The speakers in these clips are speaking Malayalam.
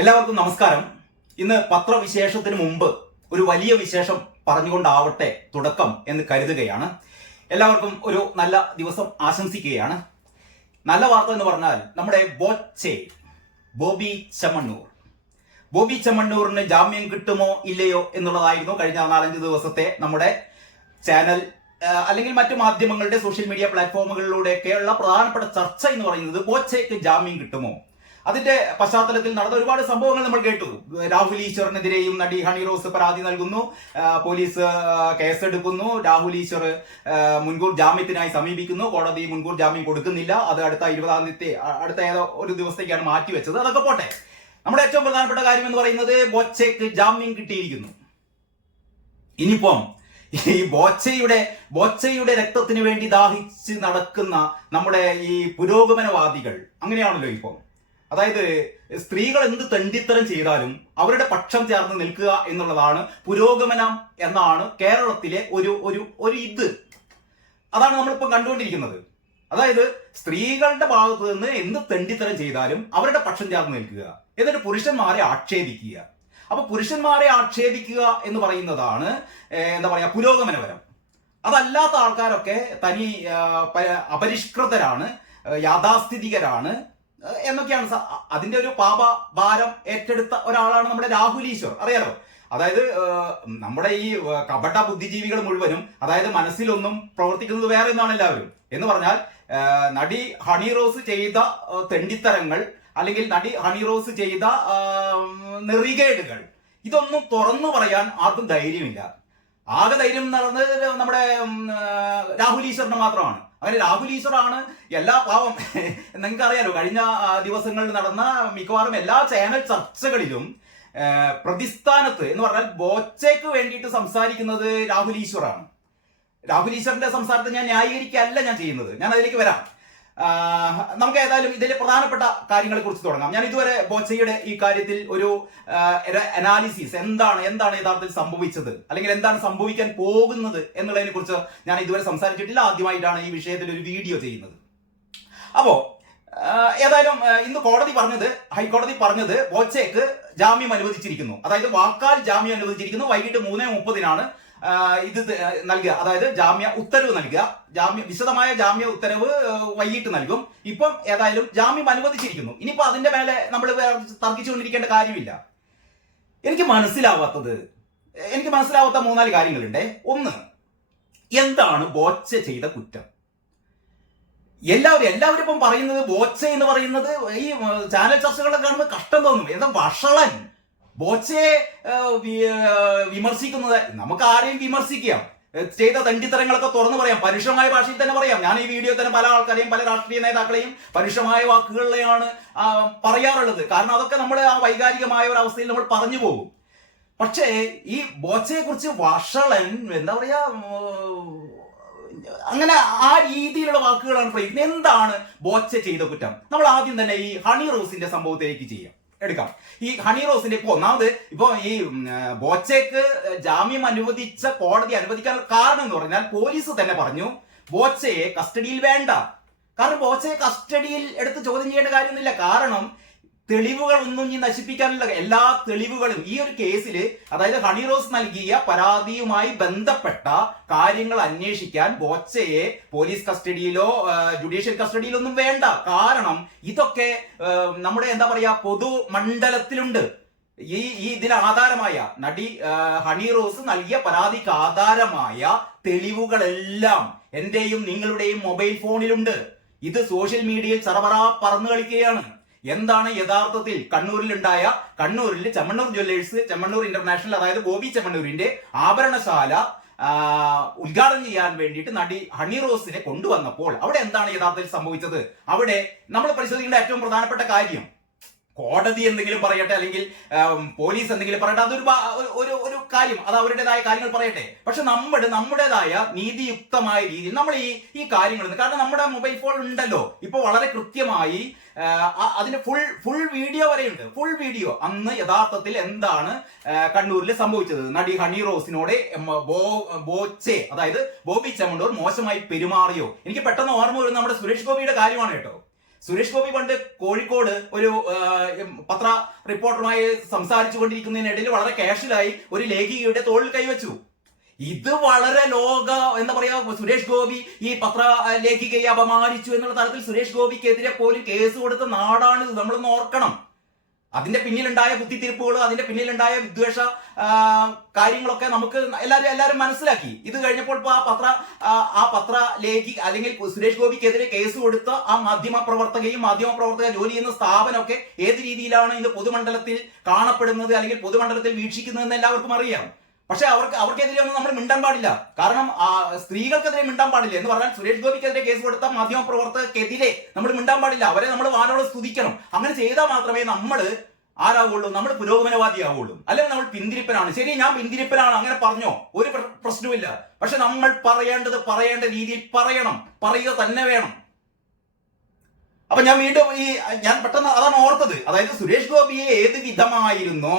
എല്ലാവർക്കും നമസ്കാരം. ഇന്ന് പത്രവിശേഷത്തിന് മുമ്പ് ഒരു വലിയ വിശേഷം പറഞ്ഞുകൊണ്ടാവട്ടെ തുടക്കം എന്ന് കരുതുകയാണ്. എല്ലാവർക്കും ഒരു നല്ല ദിവസം ആശംസിക്കുകയാണ്. നല്ല വാർത്ത എന്ന് പറഞ്ഞാൽ നമ്മുടെ ബോബി ചെമ്മണ്ണൂറിന് ജാമ്യം കിട്ടുമോ ഇല്ലയോ എന്നുള്ളതായിരുന്നു കഴിഞ്ഞ 4-5 ദിവസത്തെ നമ്മുടെ ചാനൽ അല്ലെങ്കിൽ മറ്റു മാധ്യമങ്ങളുടെ സോഷ്യൽ മീഡിയ പ്ലാറ്റ്ഫോമുകളിലൂടെയൊക്കെയുള്ള പ്രധാനപ്പെട്ട ചർച്ച എന്ന് പറയുന്നത് ബോച്ചയ്ക്ക് ജാമ്യം കിട്ടുമോ. അതിന്റെ പശ്ചാത്തലത്തിൽ നടന്ന ഒരുപാട് സംഭവങ്ങൾ നമ്മൾ കേട്ടു. രാഹുൽ ഈശ്വറിനെതിരെയും നടി ഹണി റോസ് പരാതി നൽകുന്നു, പോലീസ് കേസെടുക്കുന്നു, രാഹുൽ ഈശ്വർ മുൻകൂർ ജാമ്യത്തിനായി സമീപിക്കുന്നു, കോടതി മുൻകൂർ ജാമ്യം കൊടുക്കുന്നില്ല, അത് അടുത്ത 20-ാം തീയതി അടുത്ത ഏതോ ഒരു ദിവസത്തേക്കാണ് മാറ്റിവെച്ചത്. അതൊക്കെ പോട്ടെ, നമ്മുടെ ഏറ്റവും പ്രധാനപ്പെട്ട കാര്യം എന്ന് പറയുന്നത് ബോച്ചയ്ക്ക് ജാമ്യം കിട്ടിയിരിക്കുന്നു. ഇനിയിപ്പം ഈ ബോച്ചയുടെ രക്തത്തിന് വേണ്ടി ദാഹിച്ച് നടക്കുന്ന നമ്മുടെ ഈ പുരോഗമനവാദികൾ അങ്ങനെയാണല്ലോ ഇപ്പം. അതായത് സ്ത്രീകൾ എന്ത് തെണ്ടിത്തരം ചെയ്താലും അവരുടെ പക്ഷം ചേർന്ന് നിൽക്കുക എന്നുള്ളതാണ് പുരോഗമനം എന്നാണ് കേരളത്തിലെ ഒരു അതാണ് നമ്മളിപ്പം കണ്ടുകൊണ്ടിരിക്കുന്നത്. അതായത് സ്ത്രീകളുടെ ഭാഗത്ത് നിന്ന് എന്ത് തെണ്ടിത്തരം ചെയ്താലും അവരുടെ പക്ഷം ചേർന്ന് നിൽക്കുക, എന്നിട്ട് പുരുഷന്മാരെ ആക്ഷേപിക്കുക. അപ്പൊ പുരുഷന്മാരെ ആക്ഷേപിക്കുക എന്ന് പറയുന്നതാണ് എന്താ പറയാ പുരോഗമനപരം. അതല്ലാത്ത ആൾക്കാരൊക്കെ തനി അപരിഷ്കൃതരാണ്, യാഥാസ്ഥിതികരാണ് എന്നൊക്കെയാണ്. അതിന്റെ ഒരു പാപഭാരം ഏറ്റെടുത്ത ഒരാളാണ് നമ്മുടെ രാഹുൽ ഈശ്വർ, അറിയാലോ. അതായത് നമ്മുടെ ഈ കപട ബുദ്ധിജീവികൾ മുഴുവനും, അതായത് മനസ്സിലൊന്നും പ്രവർത്തിക്കുന്നത് വേറെ ഒന്നാണ് എല്ലാവരും. എന്ന് പറഞ്ഞാൽ നടി ഹണി റോസ് ചെയ്ത തെണ്ടിത്തരങ്ങൾ അല്ലെങ്കിൽ നടി ഹണി റോസ് ചെയ്ത നെറികേടുകൾ ഇതൊന്നും തുറന്നു പറയാൻ ആർക്കും ധൈര്യമില്ല. ആകെ ധൈര്യം നടന്നത് നമ്മുടെ രാഹുൽ ഈശ്വറിന് മാത്രമാണ്. അങ്ങനെ രാഹുൽ ഈശ്വറാണ് എല്ലാ പാവം നിങ്ങൾക്ക് അറിയാലോ, കഴിഞ്ഞ ദിവസങ്ങളിൽ നടന്ന മിക്കവാറും എല്ലാ ചാനൽ ചർച്ചകളിലും പ്രതിസ്ഥാനത്ത് എന്ന് പറഞ്ഞാൽ ബോച്ചയ്ക്ക് വേണ്ടിയിട്ട് സംസാരിക്കുന്നത് രാഹുൽ ഈശ്വറാണ്. രാഹുൽ ഈശ്വറിന്റെ സംസാരത്തെ ഞാൻ ന്യായീകരിക്കുകയല്ല ഞാൻ ചെയ്യുന്നത്, ഞാൻ അതിലേക്ക് വരാം. നമുക്ക് ഏതായാലും ഇതിലെ പ്രധാനപ്പെട്ട കാര്യങ്ങളെ കുറിച്ച് തുടങ്ങാം. ഞാൻ ഇതുവരെ ബോച്ചയുടെ ഈ കാര്യത്തിൽ ഒരു അനാലിസിസ് എന്താണ് യഥാർത്ഥത്തിൽ സംഭവിച്ചത് അല്ലെങ്കിൽ എന്താണ് സംഭവിക്കാൻ പോകുന്നത് എന്നുള്ളതിനെ കുറിച്ച് ഞാൻ ഇതുവരെ സംസാരിച്ചിട്ടില്ല. ആദ്യമായിട്ടാണ് ഈ വിഷയത്തിൽ ഒരു വീഡിയോ ചെയ്യുന്നത്. അപ്പോ ഏതായാലും ഇന്ന് ഹൈക്കോടതി പറഞ്ഞത് ബോച്ചയ്ക്ക് ജാമ്യം അനുവദിച്ചിരിക്കുന്നു. അതായത് വാക്കാൽ ജാമ്യം അനുവദിച്ചിരിക്കുന്നു. വൈകിട്ട് 3:30 ഇത് നൽകുക, അതായത് ജാമ്യ ഉത്തരവ് നൽകുക. വിശദമായ ജാമ്യ ഉത്തരവ് വൈകിട്ട് നൽകും. ഇപ്പം ഏതായാലും ജാമ്യം അനുവദിച്ചിരിക്കുന്നു. ഇനിയിപ്പോ അതിന്റെ മേലെ നമ്മൾ തർക്കിച്ചുകൊണ്ടിരിക്കേണ്ട കാര്യമില്ല. എനിക്ക് മനസ്സിലാവാത്ത 3-4 കാര്യങ്ങളുണ്ട്. ഒന്ന്, എന്താണ് ബോച്ച ചെയ്ത കുറ്റം? എല്ലാവരും ഇപ്പം പറയുന്നത് ബോച്ച എന്ന് പറയുന്നത് ഈ ചാനൽ ചർച്ചകളൊക്കെ കാണുമ്പോൾ കഷ്ടം തോന്നും. എന്താ വഷളൻ ബോച്ചയെ വിമർശിക്കുന്നത്. നമുക്ക് ആരെയും വിമർശിക്കാം, ചെയ്ത തണ്ടിത്തരങ്ങളൊക്കെ തുറന്നു പറയാം, പരുഷമായ ഭാഷയിൽ തന്നെ പറയാം. ഞാൻ ഈ വീഡിയോ തന്നെ പല ആൾക്കാരെയും പല രാഷ്ട്രീയ നേതാക്കളെയും പരുഷമായ വാക്കുകളിലെയാണ് പറയാറുള്ളത്. കാരണം അതൊക്കെ നമ്മൾ ആ വൈകാരികമായ ഒരു അവസ്ഥയിൽ നമ്മൾ പറഞ്ഞു പോകും. പക്ഷേ ഈ ബോച്ചയെ കുറിച്ച് വഷളൻ എന്താ പറയാ, അങ്ങനെ ആ രീതിയിലുള്ള വാക്കുകളാണ് പ്രയോഗിക്കുന്നത്. എന്താണ് ബോച്ച ചെയ്ത കുറ്റം? നമ്മൾ ആദ്യം തന്നെ ഈ ഹണി റോസിന്റെ സംഭവത്തിലേക്ക് എടുക്കാം. ഈ ഹണി റോസിന്റെ ഇപ്പൊ ഈ ബോച്ചയ്ക്ക് ജാമ്യം അനുവദിച്ച കോടതി അനുവദിക്കാനുള്ള കാരണം എന്ന് പറഞ്ഞാൽ പോലീസ് തന്നെ പറഞ്ഞു ബോച്ചയെ കസ്റ്റഡിയിൽ വേണ്ട. കാരണം ബോച്ചയെ കസ്റ്റഡിയിൽ എടുത്ത് ചോദ്യം ചെയ്യേണ്ട കാര്യമൊന്നുമില്ല. കാരണം തെളിവുകളൊന്നും ഇനി നശിപ്പിക്കാനുള്ള എല്ലാ തെളിവുകളും ഈ ഒരു കേസിൽ, അതായത് ഹണി റോസ് നൽകിയ പരാതിയുമായി ബന്ധപ്പെട്ട കാര്യങ്ങൾ അന്വേഷിക്കാൻ ബോച്ചയെ പോലീസ് കസ്റ്റഡിയിലോ ജുഡീഷ്യൽ കസ്റ്റഡിയിലോ ഒന്നും വേണ്ട. കാരണം ഇതൊക്കെ നമ്മുടെ എന്താ പറയാ പൊതുമണ്ഡലത്തിലുണ്ട്. ഇതിന് ആധാരമായ നടി ഹണി റോസ് നൽകിയ പരാതിക്ക് ആധാരമായ തെളിവുകളെല്ലാം എന്റെയും നിങ്ങളുടെയും മൊബൈൽ ഫോണിലുണ്ട്. ഇത് സോഷ്യൽ മീഡിയയിൽ പറന്നു കളിക്കുകയാണ്. എന്താണ് യഥാർത്ഥത്തിൽ കണ്ണൂരിൽ ചെമ്മണ്ണൂർ ജ്വല്ലേഴ്സ്, ചെമ്മണ്ണൂർ ഇന്റർനാഷണൽ, അതായത് ബോബി ചെമ്മണ്ണൂരിന്റെ ആഭരണശാല ഉദ്ഘാടനം ചെയ്യാൻ വേണ്ടിയിട്ട് നടി ഹണി റോസിനെ കൊണ്ടുവന്നപ്പോൾ അവിടെ എന്താണ് യഥാർത്ഥത്തിൽ സംഭവിച്ചത്? അവിടെ നമ്മൾ പരിശോധിക്കേണ്ട ഏറ്റവും പ്രധാനപ്പെട്ട കാര്യം, കോടതി എന്തെങ്കിലും പറയട്ടെ അല്ലെങ്കിൽ പോലീസ് എന്തെങ്കിലും പറയട്ടെ, അതൊരു കാര്യം, അത് അവരുടേതായ കാര്യങ്ങൾ പറയട്ടെ. പക്ഷെ നമ്മുടേതായ നീതിയുക്തമായ രീതിയിൽ നമ്മൾ ഈ കാര്യങ്ങൾ, കാരണം നമ്മുടെ മൊബൈൽ ഫോൺ ഉണ്ടല്ലോ ഇപ്പൊ വളരെ കൃത്യമായി അതിന്റെ ഫുൾ വീഡിയോ വരെയുണ്ട്. ഫുൾ വീഡിയോ അന്ന് യഥാർത്ഥത്തിൽ എന്താണ് കണ്ണൂരിൽ സംഭവിച്ചത്, നടി ഹണി റോസിനോട് ബോച്ചെ അതായത് ബോബി ചെമ്മണ്ണൂർ മോശമായി പെരുമാറിയോ? എനിക്ക് പെട്ടെന്ന് ഓർമ്മ വരുന്നത് നമ്മുടെ സുരേഷ് ഗോപിയുടെ കാര്യമാണ് കേട്ടോ. സുരേഷ് ഗോപി പണ്ട് കോഴിക്കോട് ഒരു പത്ര റിപ്പോർട്ടറുമായി സംസാരിച്ചു കൊണ്ടിരിക്കുന്നതിനിടയിൽ വളരെ കാഷ്വലായി ഒരു ലേഖികയുടെ തോളിൽ കൈവച്ചു. ഇത് വളരെ എന്താ പറയാ, സുരേഷ് ഗോപി ഈ പത്ര ലേഖികയെ അപമാനിച്ചു എന്നുള്ള തരത്തിൽ സുരേഷ് ഗോപിക്കെതിരെ പോലും കേസ് കൊടുത്ത നാടാണിത്. നമ്മളൊന്ന് ഓർക്കണം. അതിന്റെ പിന്നിലുണ്ടായ കുത്തിത്തിരിപ്പുകളും അതിന്റെ പിന്നിലുണ്ടായ വിദ്വേഷ കാര്യങ്ങളൊക്കെ നമുക്ക് എല്ലാവരും മനസ്സിലാക്കി. ഇത് കഴിഞ്ഞപ്പോൾ ആ പത്ര ലേഖി അല്ലെങ്കിൽ സുരേഷ് ഗോപിക്കെതിരെ കേസ് കൊടുത്ത ആ മാധ്യമപ്രവർത്തക ജോലി ചെയ്യുന്ന സ്ഥാപനമൊക്കെ ഏത് രീതിയിലാണ് ഇന്ന് പൊതുമണ്ഡലത്തിൽ കാണപ്പെടുന്നത് അല്ലെങ്കിൽ പൊതുമണ്ഡലത്തിൽ വീക്ഷിക്കുന്നതെന്ന് എല്ലാവർക്കും അറിയാം. പക്ഷെ അവർക്കെതിരെ ഒന്നും നമ്മൾ മിണ്ടാൻ പാടില്ല. കാരണം സ്ത്രീകൾക്കെതിരെ മിണ്ടാൻ പാടില്ല എന്ന് പറഞ്ഞാൽ സുരേഷ് ഗോപിക്കെതിരെ കേസ് കൊടുത്ത മാധ്യമപ്രവർത്തകർക്കെതിരെ നമ്മൾ മിണ്ടാൻ പാടില്ല. അവരെ നമ്മൾ വാനോളം സ്തുതിക്കണം. അങ്ങനെ ചെയ്താൽ മാത്രമേ നമ്മൾ ആരാവുള്ളൂ, നമ്മൾ പുരോഗമനവാദിയാവുള്ളൂ. അല്ലെങ്കിൽ നമ്മൾ പിന്തിരിപ്പനാണ്. ശരി, ഞാൻ പിന്തിരിപ്പനാണ്, അങ്ങനെ പറഞ്ഞോ, ഒരു പ്രശ്നവുമില്ല. പക്ഷെ നമ്മൾ പറയേണ്ട രീതിയിൽ പറയണം, പറയുക തന്നെ വേണം. അപ്പൊ ഞാൻ വീണ്ടും ഞാൻ പെട്ടെന്ന് അതാണ് ഓർത്തത്. അതായത് സുരേഷ് ഗോപിയെ ഏത് വിധമായിരുന്നോ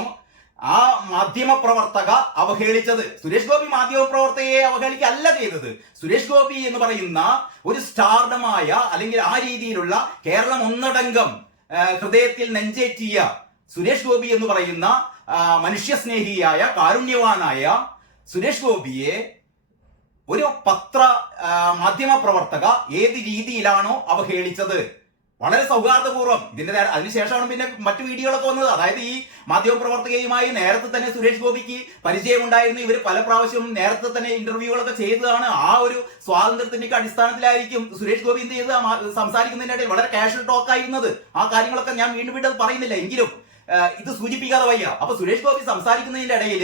ആ മാധ്യമപ്രവർത്തക അവഹേളിച്ചത്, സുരേഷ് ഗോപി മാധ്യമപ്രവർത്തകയെ അവഹേളിക്കല്ല ചെയ്തത്. സുരേഷ് ഗോപി എന്ന് പറയുന്ന ഒരു സ്റ്റാർഡമായ അല്ലെങ്കിൽ ആ രീതിയിലുള്ള കേരളം ഒന്നടങ്കം ഹൃദയത്തിൽ നെഞ്ചേറ്റിയ സുരേഷ് ഗോപി എന്ന് പറയുന്ന മനുഷ്യസ്നേഹിയായ കാരുണ്യവാനായ സുരേഷ് ഗോപിയെ ഒരു മാധ്യമപ്രവർത്തക ഏത് രീതിയിലാണോ അവഹേളിച്ചത്, വളരെ സൗഹാർദ്ദപൂർവ്വം. അതിനുശേഷമാണ് പിന്നെ മറ്റു വീഡിയോകളൊക്കെ വന്നത്. അതായത് ഈ മാധ്യമപ്രവർത്തകയുമായി നേരത്തെ തന്നെ സുരേഷ് ഗോപിക്ക് പരിചയമുണ്ടായിരുന്നു. ഇവർ പല പ്രാവശ്യം നേരത്തെ തന്നെ ഇന്റർവ്യൂകളൊക്കെ ചെയ്തതാണ്. ആ ഒരു സ്വാതന്ത്ര്യത്തിന്റെ അടിസ്ഥാനത്തിലായിരിക്കും സുരേഷ് ഗോപി എന്ത് ചെയ്ത് സംസാരിക്കുന്നതിനിടയിൽ വളരെ കാഷ്വൽ ടോക്ക് ആയിരുന്നത്. ആ കാര്യങ്ങളൊക്കെ ഞാൻ വീണ്ടും പറയുന്നില്ല, എങ്കിലും ഇത് സൂചിപ്പിക്കാതെ വയ്യ. അപ്പൊ സുരേഷ് ഗോപി സംസാരിക്കുന്നതിന്റെ ഇടയിൽ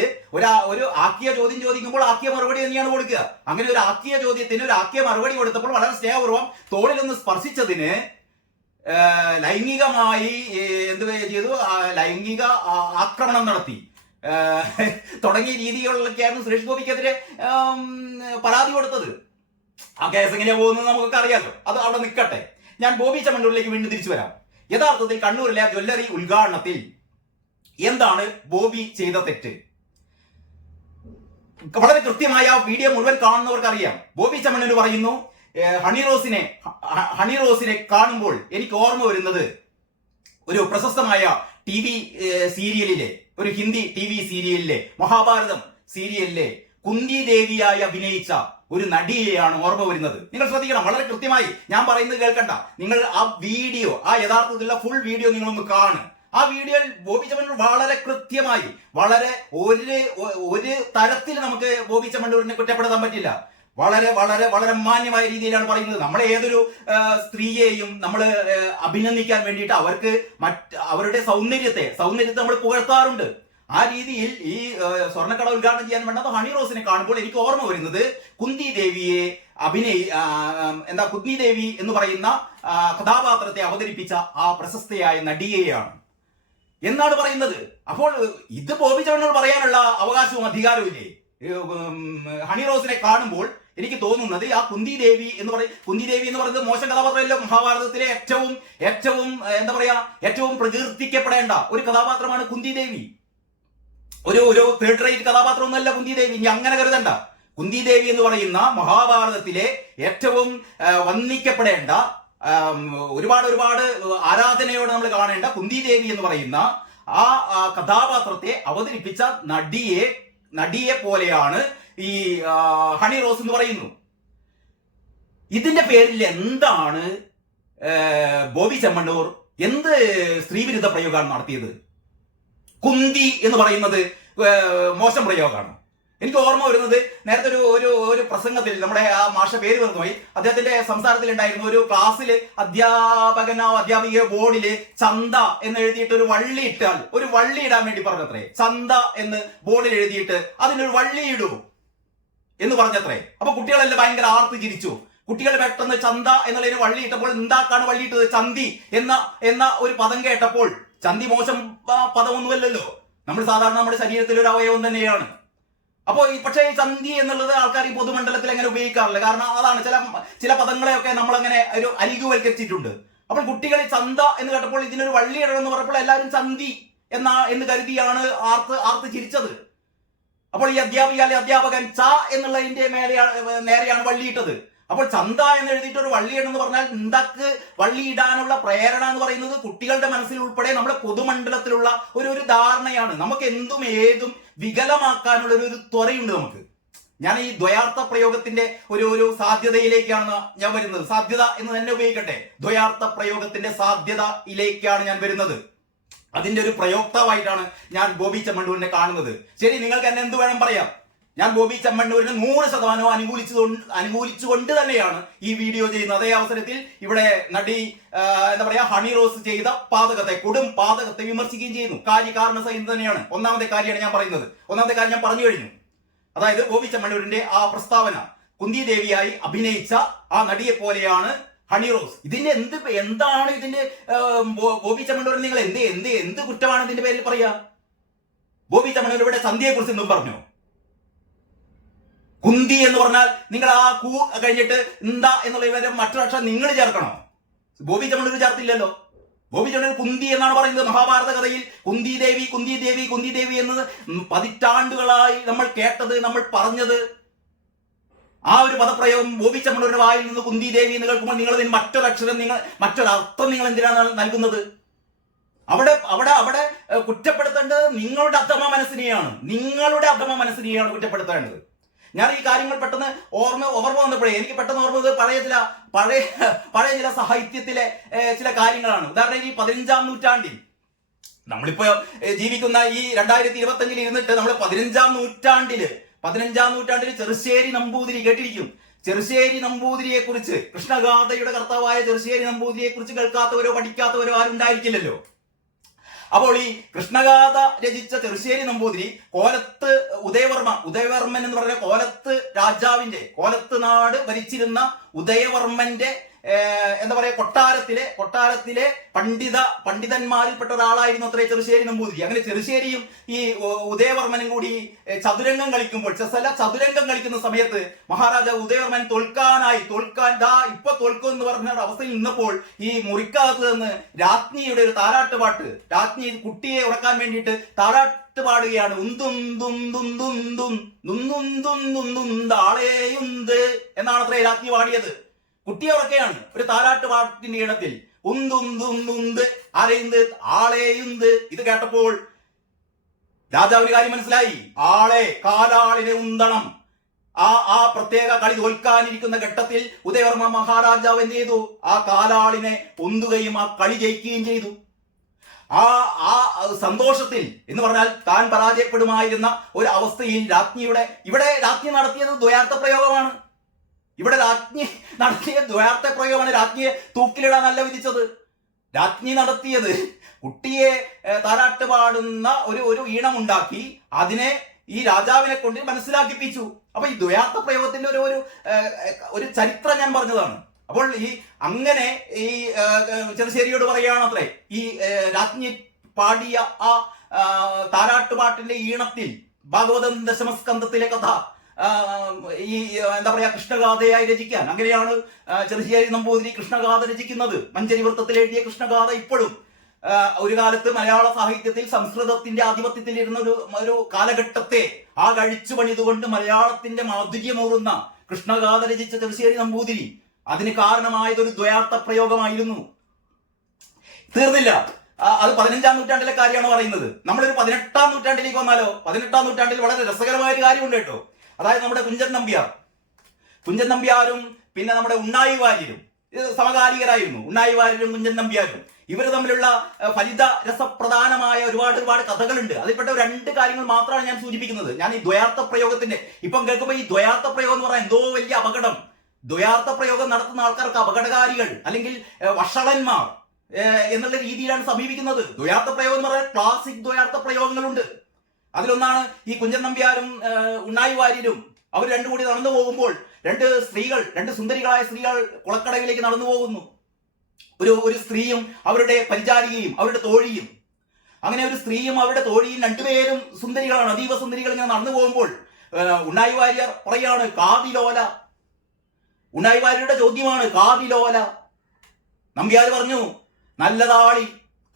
ഒരു ആക്കിയ ചോദ്യം ചോദിക്കുമ്പോൾ ആക്കിയ മറുപടി തന്നെയാണ് കൊടുക്കുക. അങ്ങനെ ഒരു ആക്കിയ ചോദ്യത്തിന് ഒരു ആക്കിയ മറുപടി കൊടുത്തപ്പോൾ വളരെ സ്നേഹപൂർവ്വം തോളിലൊന്ന് സ്പർശിച്ചതിന് ലൈംഗികമായി എന്ത് ചെയ്തു, ലൈംഗിക ആക്രമണം നടത്തി തുടങ്ങിയ രീതികളിലൊക്കെയായിരുന്നു സുരേഷ് ഗോപിക്കെതിരെ പരാതി കൊടുത്തത്. ആ കേസ് എങ്ങനെയാ പോകുന്നത് നമുക്കൊക്കെ അറിയാലോ. അത് അവിടെ നിൽക്കട്ടെ. ഞാൻ ബോബി ചെമ്മണ്ണൂരിലേക്ക് വീണ്ടും തിരിച്ചു വരാം. യഥാർത്ഥത്തിൽ കണ്ണൂരിലെ ജ്വല്ലറി ഉദ്ഘാടനത്തിൽ എന്താണ് ബോബി ചെയ്ത തെറ്റ്? വളരെ കൃത്യമായ വീഡിയോ മുഴുവൻ കാണുന്നവർക്ക് അറിയാം. ബോബി ചെമ്മണ്ണൂർ പറയുന്നു, ഹണി റോസിനെ കാണുമ്പോൾ എനിക്ക് ഓർമ്മ വരുന്നത് ഒരു പ്രശസ്തമായ സീരിയലിലെ, ഒരു ഹിന്ദി TV സീരിയലിലെ, മഹാഭാരതം സീരിയലിലെ കുന്തി ദേവിയായി അഭിനയിച്ച ഒരു നടിയെയാണ് ഓർമ്മ വരുന്നത്. നിങ്ങൾ ശ്രദ്ധിക്കണം, വളരെ കൃത്യമായി ഞാൻ പറയുന്നത് കേൾക്കണ്ട. നിങ്ങൾ ആ യഥാർത്ഥത്തിലുള്ള ഫുൾ വീഡിയോ നിങ്ങളൊന്ന് കാണും. ആ വീഡിയോയിൽ ബോബി ചെമ്മണ്ണൂർ വളരെ കൃത്യമായി, വളരെ ഒരു തരത്തിൽ നമുക്ക് ബോബി ചെമ്മണ്ണൂരിനെ കുറ്റപ്പെടുത്താൻ പറ്റില്ല. വളരെ വളരെ വളരെ മാന്യമായ രീതിയിലാണ് പറയുന്നത്. നമ്മളെ ഏതൊരു സ്ത്രീയെയും നമ്മൾ അഭിനന്ദിക്കാൻ വേണ്ടിയിട്ട് അവരുടെ സൗന്ദര്യത്തെ നമ്മൾ പുകഴ്ത്താറുണ്ട്. ആ രീതിയിൽ ഈ സ്വർണ്ണക്കട ഉദ്ഘാടനം ചെയ്യാൻ വേണ്ടത് ഹണി റോസിനെ കാണുമ്പോൾ എനിക്ക് ഓർമ്മ വരുന്നത് കുന്തി ദേവിയെ കുന്തി ദേവി എന്ന് പറയുന്ന കഥാപാത്രത്തെ അവതരിപ്പിച്ച ആ പ്രശസ്തയായ നടിയെയാണ് എന്നാണ് പറയുന്നത്. അപ്പോൾ ഇത് ബോബി ചെമ്മണ്ണൂർ പറയാനുള്ള അവകാശവും അധികാരവും ഇല്ലേ? ഹണി റോസിനെ കാണുമ്പോൾ എനിക്ക് തോന്നുന്നത് ആ കുന്തി ദേവി എന്ന് പറയുന്നത് മോശം കഥാപാത്രമല്ലോ. മഹാഭാരതത്തിലെ ഏറ്റവും എന്താ പറയാ, ഏറ്റവും പ്രകീർത്തിക്കപ്പെടേണ്ട ഒരു കഥാപാത്രമാണ് കുന്തി ദേവി. ഒരു തേർഡ് റേറ്റ് കഥാപാത്രമൊന്നുമല്ല കുന്തി ദേവി. ഇനി അങ്ങനെ കരുതണ്ട. കുന്തി ദേവി എന്ന് പറയുന്ന മഹാഭാരതത്തിലെ ഏറ്റവും വന്ദിക്കപ്പെടേണ്ട, ഒരുപാട് ആരാധനയോടെ നമ്മൾ കാണേണ്ട കുന്തി ദേവി എന്ന് പറയുന്ന ആ കഥാപാത്രത്തെ അവതരിപ്പിച്ച നടിയെ പോലെയാണ് ഈ ഹണി റോസ് എന്ന് പറയുന്നു. ഇതിന്റെ പേരിൽ എന്താണ് ബോബി ചെമ്മണ്ണൂർ എന്ത് സ്ത്രീവിരുദ്ധ പ്രയോഗമാണ് നടത്തിയത്? കുന്തി എന്ന് പറയുന്നത് മോശം പ്രയോഗമാണ്. എനിക്ക് ഓർമ്മ വരുന്നത് നേരത്തെ ഒരു പ്രസംഗത്തിൽ, നമ്മുടെ ആ മാഷ പേര് മറന്നുപോയി, അദ്ദേഹത്തിന്റെ സംസാരത്തിലുണ്ടായിരുന്നു, ഒരു ക്ലാസ്സിൽ അധ്യാപിക ബോർഡില് ചന്ത എന്ന് എഴുതിയിട്ട് ഒരു വള്ളി ഇടാൻ വേണ്ടി പറഞ്ഞത്രേ. ചന്ത എന്ന് ബോർഡിൽ എഴുതിയിട്ട് അതിനൊരു വള്ളി ഇടൂ എന്ന് പറഞ്ഞത്രേ. അപ്പൊ കുട്ടികളെല്ലാം ഭയങ്കര ആർത്ത് ചിരിച്ചു. കുട്ടികൾ പെട്ടെന്ന് ചന്ത എന്നുള്ളതിന് വള്ളി ഇട്ടപ്പോൾ എന്താക്കാണ് വള്ളി ഇട്ടത്? ചന്തി എന്ന ഒരു പദം കേട്ടപ്പോൾ, ചന്തി മോശം പദമൊന്നുമല്ലല്ലോ, നമ്മൾ സാധാരണ നമ്മുടെ ശരീരത്തിൽ ഒരു അവയവം തന്നെയാണ്. അപ്പോൾ പക്ഷേ ഈ ചന്തി എന്നുള്ളത് ആൾക്കാർ ഈ പൊതുമണ്ഡലത്തിൽ അങ്ങനെ ഉപയോഗിക്കാറില്ല. കാരണം അതാണ് ചില പദങ്ങളെയൊക്കെ നമ്മളങ്ങനെ ഒരു അരികുവൽക്കരിച്ചിട്ടുണ്ട്. അപ്പോൾ കുട്ടികൾ ഈ ചന്ത എന്ന് കേട്ടപ്പോൾ ഇതിനൊരു വള്ളി ഇടണം എന്ന് പറഞ്ഞപ്പോൾ എല്ലാവരും ചന്തി എന്ന് കരുതിയാണ് ആർത്ത് ചിരിച്ചത്. അപ്പോൾ ഈ അധ്യാപകൻ ച എന്നുള്ളതിന്റെ നേരെയാണ് വള്ളിയിട്ടത്. അപ്പോൾ ചന്ത എന്ന് എഴുതിയിട്ട് ഒരു വള്ളിയിടെന്ന് പറഞ്ഞാൽ എന്താക്ക് വള്ളി ഇടാനുള്ള പ്രേരണ എന്ന് പറയുന്നത് കുട്ടികളുടെ മനസ്സിൽ ഉൾപ്പെടെ നമ്മുടെ പൊതുമണ്ഡലത്തിലുള്ള ഒരു ധാരണയാണ്. നമുക്ക് എന്തും ഏതും വികലമാക്കാനുള്ള ഒരു ത്വരയുണ്ട് നമുക്ക്. ഞാൻ ഈ ദ്വയാർത്ഥ പ്രയോഗത്തിന്റെ ഒരു സാധ്യതയിലേക്കാണ് ഞാൻ വരുന്നത്. സാധ്യത എന്ന് തന്നെ ഉപയോഗിക്കട്ടെ. ദ്വയാർത്ഥ പ്രയോഗത്തിന്റെ സാധ്യതയിലേക്കാണ് ഞാൻ വരുന്നത്. അതിന്റെ ഒരു പ്രയോക്താവായിട്ടാണ് ഞാൻ ബോബി ചെമ്മണ്ണൂരിനെ കാണുന്നത്. ശരി, നിങ്ങൾക്ക് എന്നെ എന്ത് വേണം പറയാം. ഞാൻ ബോബി ചെമ്മണ്ണൂരിനെ 100% അനുകൂലിച്ചുകൊണ്ട് തന്നെയാണ് ഈ വീഡിയോ ചെയ്യുന്നത്. അതേ അവസരത്തിൽ ഇവിടെ നടി എന്താ പറയാ ഹണി റോസ് ചെയ്ത കൊടും പാതകത്തെ വിമർശിക്കുകയും ചെയ്യുന്നു. കാരണ സഹിതം തന്നെയാണ്. ഒന്നാമത്തെ കാര്യമാണ് ഞാൻ പറയുന്നത്. ഒന്നാമത്തെ കാര്യം ഞാൻ പറഞ്ഞു കഴിഞ്ഞു. അതായത് ബോബി ചെമ്മണ്ണൂരിന്റെ ആ പ്രസ്താവന, കുന്തി ദേവിയായി അഭിനയിച്ച ആ നടിയെ പോലെയാണ് ഹണി റോസ്. ഇതിന്റെ എന്താണ് ഇതിന്റെ ബോബി ചെമ്മണ്ണൂരിന് നിങ്ങൾ എന്ത് കുറ്റമാണ് ഇതിന്റെ പേരിൽ പറയാ? ബോബി ചെമ്മണ്ണൂർ ഇവിടെ സന്ധ്യയെ കുറിച്ച് എന്തും പറഞ്ഞു. കുന്തി എന്ന് പറഞ്ഞാൽ നിങ്ങൾ ആ കൂ കഴിഞ്ഞിട്ട് എന്താ എന്നുള്ള മറ്റൊരക്ഷരം നിങ്ങൾ ചേർക്കണോ? ബോബി ചെമ്മണ്ണൂർ ചേർത്തില്ലല്ലോ. ബോബി ചെമ്മണ്ണൂർ കുന്തി എന്നാണ് പറയുന്നത്. മഹാഭാരത കഥയിൽ കുന്തി ദേവി എന്നത് പതിറ്റാണ്ടുകളായി നമ്മൾ കേട്ടത്, നമ്മൾ പറഞ്ഞത്. ആ ഒരു പദപ്രയോഗം ബോബി ചെമ്മണ്ണൂരിന്റെ വായിൽ നിന്ന് കുന്തി ദേവി എന്ന് കേൾക്കുമ്പോൾ നിങ്ങൾ ഇതിന് മറ്റൊരർത്ഥം നിങ്ങൾ എന്തിനാണ് നൽകുന്നത്? അവിടെ കുറ്റപ്പെടുത്തേണ്ടത് നിങ്ങളുടെ അധമ മനസ്സിനെയാണ് കുറ്റപ്പെടുത്തേണ്ടത്. ഞാൻ ഈ കാര്യങ്ങൾ പെട്ടെന്ന് ഓർമ്മ വന്നപ്പോഴേ എനിക്ക് പെട്ടെന്ന് ഓർമ്മ പഴയ ചില സാഹിത്യത്തിലെ ചില കാര്യങ്ങളാണ്. ഉദാഹരണം, ഈ 15-ാം നൂറ്റാണ്ടിൽ നമ്മളിപ്പോ ജീവിക്കുന്ന ഈ 2025 ഇരുന്നിട്ട് നമ്മൾ 15-ാം നൂറ്റാണ്ടില് ചെറുശ്ശേരി നമ്പൂതിരി കേട്ടിരിക്കും. ചെറുശ്ശേരി നമ്പൂതിരിയെ കുറിച്ച്, കൃഷ്ണഗാഥയുടെ കർത്താവായ ചെറുശ്ശേരി നമ്പൂതിരിയെ കുറിച്ച് കേൾക്കാത്തവരോ പഠിക്കാത്തവരോ ആരുണ്ടായിരിക്കില്ലല്ലോ. അപ്പോൾ ഈ കൃഷ്ണഗാഥ രചിച്ച ചെറുശ്ശേരി നമ്പൂതിരി കോലത്ത് ഉദയവർമ്മൻ എന്ന് പറഞ്ഞ കോലത്ത് നാട് ഭരിച്ചിരുന്ന ഉദയവർമ്മന്റെ എന്താ പറയാ കൊട്ടാരത്തിലെ പണ്ഡിതന്മാരിൽപ്പെട്ട ഒരാളായിരുന്നു അത്രേ ചെറുശ്ശേരി നമ്പൂതിരി. അങ്ങനെ ചെറുശ്ശേരിയും ഈ ഉദയവർമ്മനും കൂടി ചതുരംഗം കളിക്കുന്ന സമയത്ത് മഹാരാജാവ് ഉദയവർമ്മൻ ഇപ്പൊ തോൽക്കും എന്ന് പറഞ്ഞ അവസ്ഥയിൽ നിന്നപ്പോൾ ഈ മുറിക്കകത്ത് നിന്ന് രാജ്ഞിയുടെ ഒരു താരാട്ടുപാട്ട്, രാജ്ഞി കുട്ടിയെ ഉറക്കാൻ വേണ്ടിയിട്ട് താരാട്ട് പാടുകയാണ്. എന്നാണ് അത്രേ രാജ്ഞി പാടിയത്. കുട്ടിയെ ഉറക്കെയാണ് ഒരു താരാട്ട് പാട്ടിന്റെ ഇടത്തിൽ. ആളെയുന്ത്. ഇത് കേട്ടപ്പോൾ രാജാവിന് കാര്യം മനസ്സിലായി. കാലാളിനെ ഉന്തണം. ആ പ്രത്യേക കളി തോൽക്കാനിരിക്കുന്ന ഘട്ടത്തിൽ ഉദയവർമ്മ മഹാരാജാവ് എന്ത് ചെയ്തു? ആ കാലാളിനെ ഒന്തുകയും ആ കളി ജയിക്കുകയും ചെയ്തു. ആ സന്തോഷത്തിൽ എന്ന് പറഞ്ഞാൽ താൻ പരാജയപ്പെടുമായിരുന്ന ഒരു അവസ്ഥയിൽ ഇവിടെ രാജ്ഞി നടത്തിയത് ദ്വയാർത്ഥ പ്രയോഗമാണ്. രാജ്ഞിയെ തൂക്കിലിടാനല്ല വിധിച്ചത്. രാജ്ഞി നടത്തിയത് കുട്ടിയെ താരാട്ട് പാടുന്ന ഒരു ഈണമുണ്ടാക്കി അതിനെ ഈ രാജാവിനെ കൊണ്ട് മനസ്സിലാക്കിപ്പിച്ചു. അപ്പൊ ഈ ദ്വയാർത്ഥ പ്രയോഗത്തിന്റെ ഒരു ചരിത്രം ഞാൻ പറഞ്ഞതാണ്. അപ്പോൾ അങ്ങനെ ഈ ചെറുശ്ശേരിയോട് പറയുകയാണത്രേ, ഈ രാജ്ഞി പാടിയ ആ താരാട്ടുപാട്ടിന്റെ ഈണത്തിൽ ഭാഗവതം ദശമസ്കന്ധത്തിലെ കഥ ഈ എന്താ പറയാ കൃഷ്ണഗാഥയായി രചിക്കാൻ. അങ്ങനെയാണ് ചെറുശ്ശേരി നമ്പൂതിരി കൃഷ്ണഗാഥ രചിക്കുന്നത്. മഞ്ചരി വൃത്തത്തിൽ എഴുതിയ കൃഷ്ണഗാഥ ഇപ്പോഴും ഒരു കാലത്ത് മലയാള സാഹിത്യത്തിൽ സംസ്കൃതത്തിന്റെ ആധിപത്യത്തിൽ ഒരു കാലഘട്ടത്തെ കഴിച്ചു പണിതുകൊണ്ട് മലയാളത്തിന്റെ മാധുര്യമൂറുന്ന കൃഷ്ണഗാഥ രചിച്ച ചെറുശ്ശേരി നമ്പൂതിരി അതിന് കാരണമായത് ഒരു ദ്വയാർത്ഥ പ്രയോഗമായിരുന്നു. തീർന്നില്ല. അത് 15-ാം നൂറ്റാണ്ടിലെ കാര്യമാണ് പറയുന്നത്. നമ്മളൊരു 18-ാം നൂറ്റാണ്ടിലേക്ക് വന്നാലോ? 18-ാം നൂറ്റാണ്ടിൽ വളരെ രസകരമായ ഒരു കാര്യമുണ്ട് കേട്ടോ. അതായത് നമ്മുടെ കുഞ്ചൻ നമ്പ്യാരും പിന്നെ നമ്മുടെ ഉണ്ണായി വാര്യരും സമകാലികരായിരുന്നു. ഉണ്ണായി വാര്യരും കുഞ്ചൻ നമ്പ്യാരും ഇവർ തമ്മിലുള്ള ഫലിത രസപ്രധാനമായ ഒരുപാട് കഥകളുണ്ട്. അതിൽപ്പെട്ട 2 കാര്യങ്ങൾ മാത്രമാണ് ഞാൻ സൂചിപ്പിക്കുന്നത്. ഞാൻ ഈ ദ്വയാർത്ഥ പ്രയോഗത്തിന്റെ ഇപ്പം കേൾക്കുമ്പോൾ ഈ ദ്വയാർത്ഥ പ്രയോഗം എന്ന് പറഞ്ഞാൽ എന്തോ വലിയ അപകടം. ദ്വയാർത്ഥ പ്രയോഗം നടത്തുന്ന ആൾക്കാർക്ക് അപകടകാരികൾ അല്ലെങ്കിൽ വഷളന്മാർ എന്നുള്ള രീതിയിലാണ് സമീപിക്കുന്നത്. ദ്വയാർത്ഥ പ്രയോഗം എന്ന് പറഞ്ഞാൽ ക്ലാസിക് ദ്വയാർത്ഥ പ്രയോഗങ്ങളുണ്ട്. അതിലൊന്നാണ് ഈ കുഞ്ചൻ നമ്പ്യാരും ഉണ്ണായി വാര്യരും അവർ രണ്ടും കൂടി നടന്നു പോകുമ്പോൾ 2 സുന്ദരികളായ സ്ത്രീകൾ കുളക്കടവിലേക്ക് നടന്നു പോകുന്നു. ഒരു സ്ത്രീയും അവരുടെ പരിചാരികയും അവരുടെ തോഴിയും. അങ്ങനെ ഒരു സ്ത്രീയും അവരുടെ തോഴിയും 2 പേരും സുന്ദരികളാണ്, അതീവ സുന്ദരികൾ. ഇങ്ങനെ നടന്നു പോകുമ്പോൾ ഉണ്ണായി വാര്യർ പറയാണ് കാതിലോല. ഉണ്ണായി വാര്യരുടെ ചോദ്യമാണ് കാതിലോല. നമ്പ്യാർ പറഞ്ഞു നല്ലതാളി.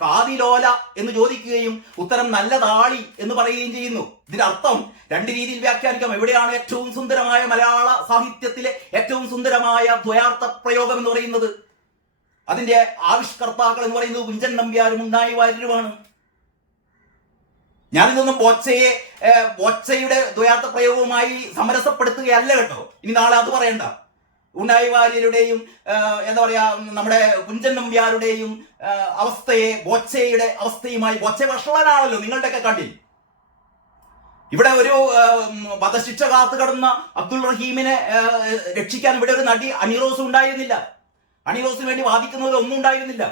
കാതിലോല എന്ന് ചോദിക്കുകയും ഉത്തരം നല്ല താളി എന്ന് പറയുകയും ചെയ്യുന്നു. ഇതിന്റെ അർത്ഥം രണ്ട് രീതിയിൽ വ്യാഖ്യാനിക്കാം. എവിടെയാണ് ഏറ്റവും സുന്ദരമായ മലയാള സാഹിത്യത്തിലെ ഏറ്റവും സുന്ദരമായ ദ്വയാർത്ഥ പ്രയോഗം എന്ന് പറയുന്നത്? അതിന്റെ ആവിഷ്കർത്താക്കൾ എന്ന് പറയുന്നത് കുഞ്ചൻ നമ്പ്യാരും ഉണ്ണായി വാര്യരുമാണ്. ഞാനിതൊന്നും ബോച്ചയുടെ ദ്വയാർത്ഥ പ്രയോഗവുമായി സമരസപ്പെടുത്തുകയല്ല കേട്ടോ. ഇനി നാളെ അത് പറയണ്ട. ഉണ്ണായി വാര്യരുടെയും എന്താ പറയാ നമ്മുടെ കുഞ്ചൻ നമ്പ്യാരുടെയും അവസ്ഥയെ ബോച്ചയുടെ അവസ്ഥയുമായി, ബോച്ച വഷളനാണല്ലോ നിങ്ങളുടെയൊക്കെ കണ്ടിൽ. ഇവിടെ ഒരു വധശിക്ഷ കാത്തു കടന്ന അബ്ദുൾ റഹീമിനെ രക്ഷിക്കാൻ ഇവിടെ ഒരു നടി അണിറോസ് ഉണ്ടായിരുന്നില്ല. അണിറോസിന് വേണ്ടി വാദിക്കുന്നവരൊന്നും ഉണ്ടായിരുന്നില്ല.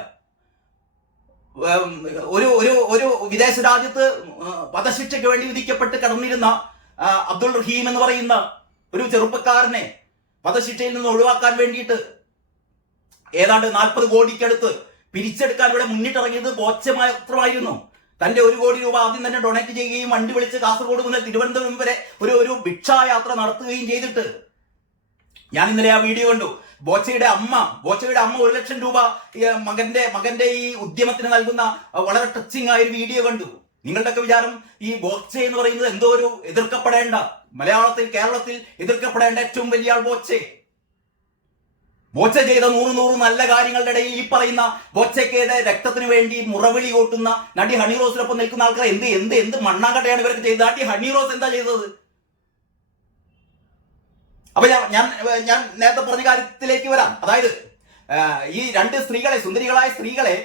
ഒരു ഒരു ഒരു വിദേശ രാജ്യത്ത് വധശിക്ഷയ്ക്ക് വേണ്ടി വിധിക്കപ്പെട്ട് കടന്നിരുന്ന അബ്ദുൾ റഹീം എന്ന് പറയുന്ന ഒരു ചെറുപ്പക്കാരനെ വധശിക്ഷയിൽ നിന്ന് ഒഴിവാക്കാൻ വേണ്ടിയിട്ട് ഏതാണ്ട് 40 കോടിക്കടുത്ത് പിരിച്ചെടുക്കാൻ ഇവിടെ മുന്നിട്ടിറങ്ങിയത് ബോച്ച മാത്രമായിരുന്നു. തന്റെ 1 കോടി രൂപ ആദ്യം തന്നെ ഡൊണേറ്റ് ചെയ്യുകയും വണ്ടി വിളിച്ച് കാസർഗോഡ് മുതൽ തിരുവനന്തപുരം വരെ ഒരു ഭിക്ഷായാത്ര നടത്തുകയും ചെയ്തിട്ട് ഞാൻ ഇന്നലെ ആ വീഡിയോ കണ്ടു. ബോച്ചയുടെ അമ്മ 1 ലക്ഷം രൂപ മകന്റെ ഈ ഉദ്യമത്തിന് നൽകുന്ന വളരെ ടച്ചിങ് ആയ ഒരു വീഡിയോ കണ്ടു. നിങ്ങളുടെയൊക്കെ വിചാരം ഈ ബോച്ച എന്ന് പറയുന്നത് എന്തോ ഒരു എതിർക്കപ്പെടേണ്ട, കേരളത്തിൽ എതിർക്കപ്പെടേണ്ട ഏറ്റവും വലിയ ആൾ ബോച്ച ചെയ്ത 100 നല്ല കാര്യങ്ങളുടെ ഇടയിൽ ഈ പറയുന്ന ബോച്ചയുടെ രക്തത്തിന് വേണ്ടി മുറവിളി കൂട്ടുന്ന നടി ഹണി റോസിനൊപ്പം നിൽക്കുന്ന ആൾക്കാർ എന്ത് മണ്ണാങ്കട്ടയാണ് ഇവരൊക്കെ ചെയ്തത്? നടി ഹണി റോസ് എന്താ ചെയ്തത്? അപ്പൊ ഞാൻ നേരത്തെ പറഞ്ഞ കാര്യത്തിലേക്ക് വരാം. അതായത് ഈ 2 സ്ത്രീകളെ, സുന്ദരികളായ സ്ത്രീകളെ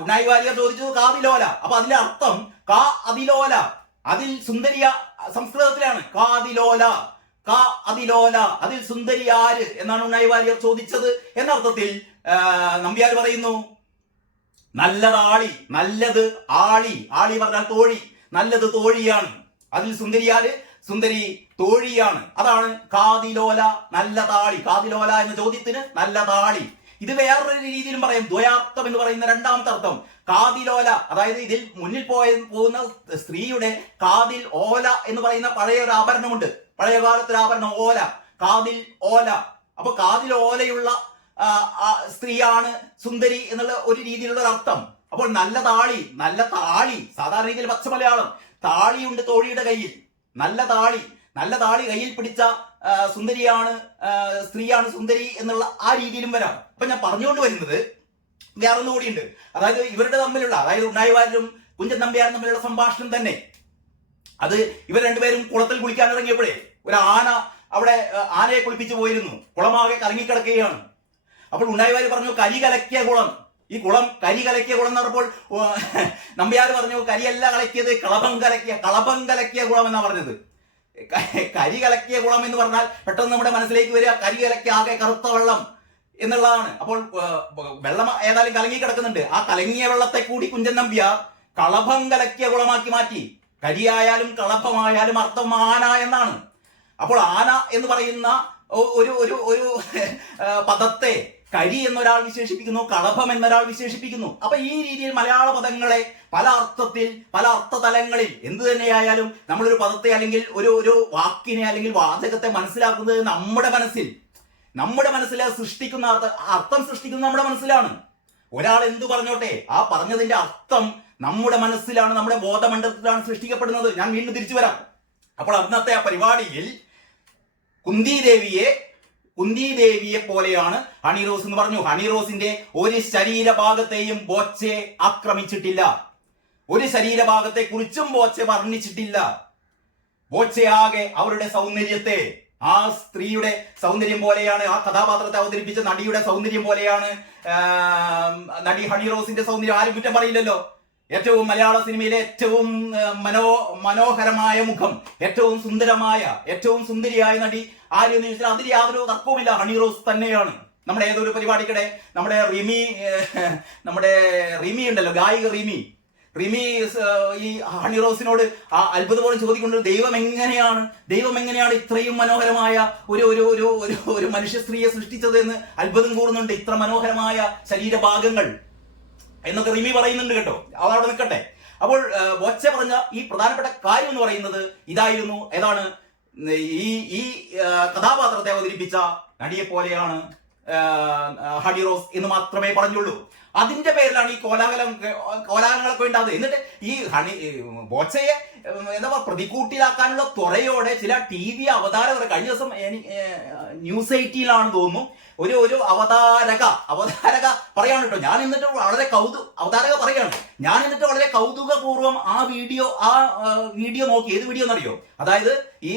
ഉണ്ണായി വാര്യർ ചോദിച്ചത് കാതിലോല. അപ്പൊ അതിന്റെ അർത്ഥം കാ അതിലോല, അതിൽ സുന്ദരിയ സംസ്കൃതത്തിലാണ് കാതിലോല, അതിലോല, അതിൽ സുന്ദരി ആര് എന്നാണ് ഉണ്ണായി വാര്യർ ചോദിച്ചത്. എന്നർത്ഥത്തിൽ നമ്പ്യാർ പറയുന്നു നല്ലതാളി, നല്ലത് ആളി, ആളി പറഞ്ഞാൽ തോഴി, നല്ലത് തോഴിയാണ്, അതിൽ സുന്ദരി ആര്? സുന്ദരി തോഴിയാണ്. അതാണ് കാതിലോല, നല്ല താളി. കാതിലോല എന്ന ചോദ്യത്തിന് നല്ല താളി. ഇത് വേറൊരു രീതിയിലും പറയാം. ദ്വയാർത്ഥം എന്ന് പറയുന്ന രണ്ടാമത്തെ അർത്ഥം കാതിലോല, അതായത് ഇതിൽ മുന്നിൽ പോകുന്ന സ്ത്രീയുടെ കാതിൽ ഓല എന്ന് പറയുന്ന പഴയ ഒരു ആഭരണമുണ്ട്, പഴയ കാലത്തൊരു ആഭരണം ഓല, കാതിൽ ഓല. അപ്പൊ കാതിൽ ഓലയുള്ള സ്ത്രീയാണ് സുന്ദരി എന്നുള്ള ഒരു രീതിയിലുള്ള ഒരു അർത്ഥം. അപ്പോൾ നല്ല താളി, നല്ല താളി, സാധാരണ രീതിയിൽ പച്ച മലയാളം, താളിയുണ്ട് തോഴിയുടെ കയ്യിൽ, നല്ല താളി കയ്യിൽ പിടിച്ച സുന്ദരിയാണ്, സ്ത്രീയാണ് സുന്ദരി എന്നുള്ള ആ രീതിയിലും വരാം. അപ്പൊ ഞാൻ പറഞ്ഞുകൊണ്ട് വരുന്നത് വേറൊന്നും കൂടിയുണ്ട്. അതായത് ഇവരുടെ തമ്മിലുള്ള, അതായത് ഉണ്ണായി വാര്യരും കുഞ്ചൻ നമ്പ്യാരും തമ്മിലുള്ള സംഭാഷണം തന്നെ, അത് ഇവർ രണ്ടുപേരും കുളത്തിൽ കുളിക്കാൻ ഇറങ്ങിയപ്പോഴേ ഒരു ആന അവിടെ ആനയെ കുളിപ്പിച്ചു പോയിരുന്നു. കുളമാകെ കലങ്ങിക്കിടക്കുകയാണ്. അപ്പോൾ ഉണ്ണായി വാര്യർ പറഞ്ഞു കരി കലക്കിയ കുളം. ഈ കുളം കരി കലക്കിയ കുളം എന്ന് പറഞ്ഞപ്പോൾ നമ്പ്യാർ പറഞ്ഞു കരിയല്ല കലക്കിയത്, കളഭം കലക്കിയ കുളം എന്നാ പറഞ്ഞത്. കരി കലക്കിയ കുളം എന്ന് പറഞ്ഞാൽ പെട്ടെന്ന് നമ്മുടെ മനസ്സിലേക്ക് വരിക കരി കലക്കിയ ആകെ കറുത്ത വെള്ളം എന്നുള്ളതാണ്. അപ്പോൾ വെള്ളം ഏതായാലും കലങ്ങി കിടക്കുന്നുണ്ട്. ആ കലങ്ങിയ വെള്ളത്തെ കൂടി കുഞ്ചൻ നമ്പ്യാർ കളഭം കലക്കിയ കുളമാക്കി മാറ്റി. കരിയായാലും കളഭമായാലും അർത്ഥം ആന എന്നാണ്. അപ്പോൾ ആന എന്ന് പറയുന്ന ഒരു പദത്തെ കരി എന്നൊരാൾ വിശേഷിപ്പിക്കുന്നു, കളഭം എന്നൊരാൾ വിശേഷിപ്പിക്കുന്നു. അപ്പൊ ഈ രീതിയിൽ മലയാള പദങ്ങളെ പല അർത്ഥത്തിൽ, പല അർത്ഥതലങ്ങളിൽ എന്ത് തന്നെയായാലും നമ്മളൊരു പദത്തെ അല്ലെങ്കിൽ ഒരു വാക്കിനെ അല്ലെങ്കിൽ വാചകത്തെ മനസ്സിലാക്കുന്നത് നമ്മുടെ മനസ്സിൽ സൃഷ്ടിക്കുന്ന അർത്ഥം സൃഷ്ടിക്കുന്നത് നമ്മുടെ മനസ്സിലാണ്. ഒരാൾ എന്തു പറഞ്ഞോട്ടെ, ആ പറഞ്ഞതിന്റെ അർത്ഥം നമ്മുടെ മനസ്സിലാണ്, നമ്മുടെ ബോധമണ്ഡലത്തിലാണ് സൃഷ്ടിക്കപ്പെടുന്നത്. ഞാൻ വീണ്ടും തിരിച്ചു വരാം. അപ്പോൾ അന്നത്തെ ആ പരിപാടിയിൽ കുന്തിദേവിയെ പോലെയാണ് ഹണി റോസ് എന്ന് പറഞ്ഞു. ഹണി റോസിന്റെ ഒരു ശരീരഭാഗത്തെയും ബോച്ചെ ആക്രമിച്ചിട്ടില്ല, ഒരു ശരീരഭാഗത്തെ കുറിച്ചും ബോച്ചെ വർണ്ണിച്ചിട്ടില്ല. ബോച്ചയാകെ അവരുടെ സൗന്ദര്യത്തെ, ആ സ്ത്രീയുടെ സൗന്ദര്യം പോലെയാണ്, ആ കഥാപാത്രത്തെ അവതരിപ്പിച്ച നടിയുടെ സൗന്ദര്യം പോലെയാണ് നടി ഹണി റോസിന്റെ സൗന്ദര്യം. ആരും കുറ്റം പറയില്ലല്ലോ. ഏറ്റവും മലയാള സിനിമയിലെ ഏറ്റവും മനോഹരമായ മുഖം, ഏറ്റവും സുന്ദരിയായ നടി ആരെന്ന് ചോദിച്ചാൽ അതിൽ യാതൊരു തർക്കവുമില്ല, ഹണി റോസ് തന്നെയാണ്. നമ്മുടെ ഏതൊരു പരിപാടിക്കിടെ നമ്മുടെ റിമി ഉണ്ടല്ലോ, ഗായിക റിമി ഈ ഹണി റോസിനോട് ആ അത്ഭുതപൂർവ്വം ചോദിക്കുന്നത് ദൈവം എങ്ങനെയാണ് ഇത്രയും മനോഹരമായ ഒരു മനുഷ്യ സ്ത്രീയെ സൃഷ്ടിച്ചത് എന്ന് അത്ഭുതം കൂറുന്നുണ്ട്. ഇത്ര മനോഹരമായ ശരീരഭാഗങ്ങൾ എന്നൊക്കെ റിമി പറയുന്നുണ്ട് കേട്ടോ. അതവിടെ നിൽക്കട്ടെ. അപ്പോൾ ബോച്ച പറഞ്ഞ ഈ പ്രധാനപ്പെട്ട കാര്യം എന്ന് പറയുന്നത് ഇതായിരുന്നു. ഏതാണ്? ഈ കഥാപാത്രത്തെ അവതരിപ്പിച്ച നടിയെ പോലെയാണ് ഹണി റോസ് എന്ന് മാത്രമേ പറഞ്ഞുള്ളൂ. അതിന്റെ പേരിലാണ് ഈ കോലാഹലങ്ങളൊക്കെ ഉണ്ടാകുന്നത്. എന്നിട്ട് ഈ ബോച്ചയെ എന്താ പറയുക പ്രതിക്കൂട്ടിലാക്കാനുള്ള ത്വരയോടെ ചില TV അവതാരകർ കഴിഞ്ഞ ദിവസം ന്യൂസ് 18 തോന്നുന്നു ഒരു അവതാരക പറയാണ് കേട്ടോ. ഞാൻ എന്നിട്ട് വളരെ അവതാരക പറയാണ്, ഞാൻ എന്നിട്ട് വളരെ കൗതുകപൂർവ്വം ആ വീഡിയോ നോക്കി. ഏത് വീഡിയോ എന്നറിയോ? അതായത് ഈ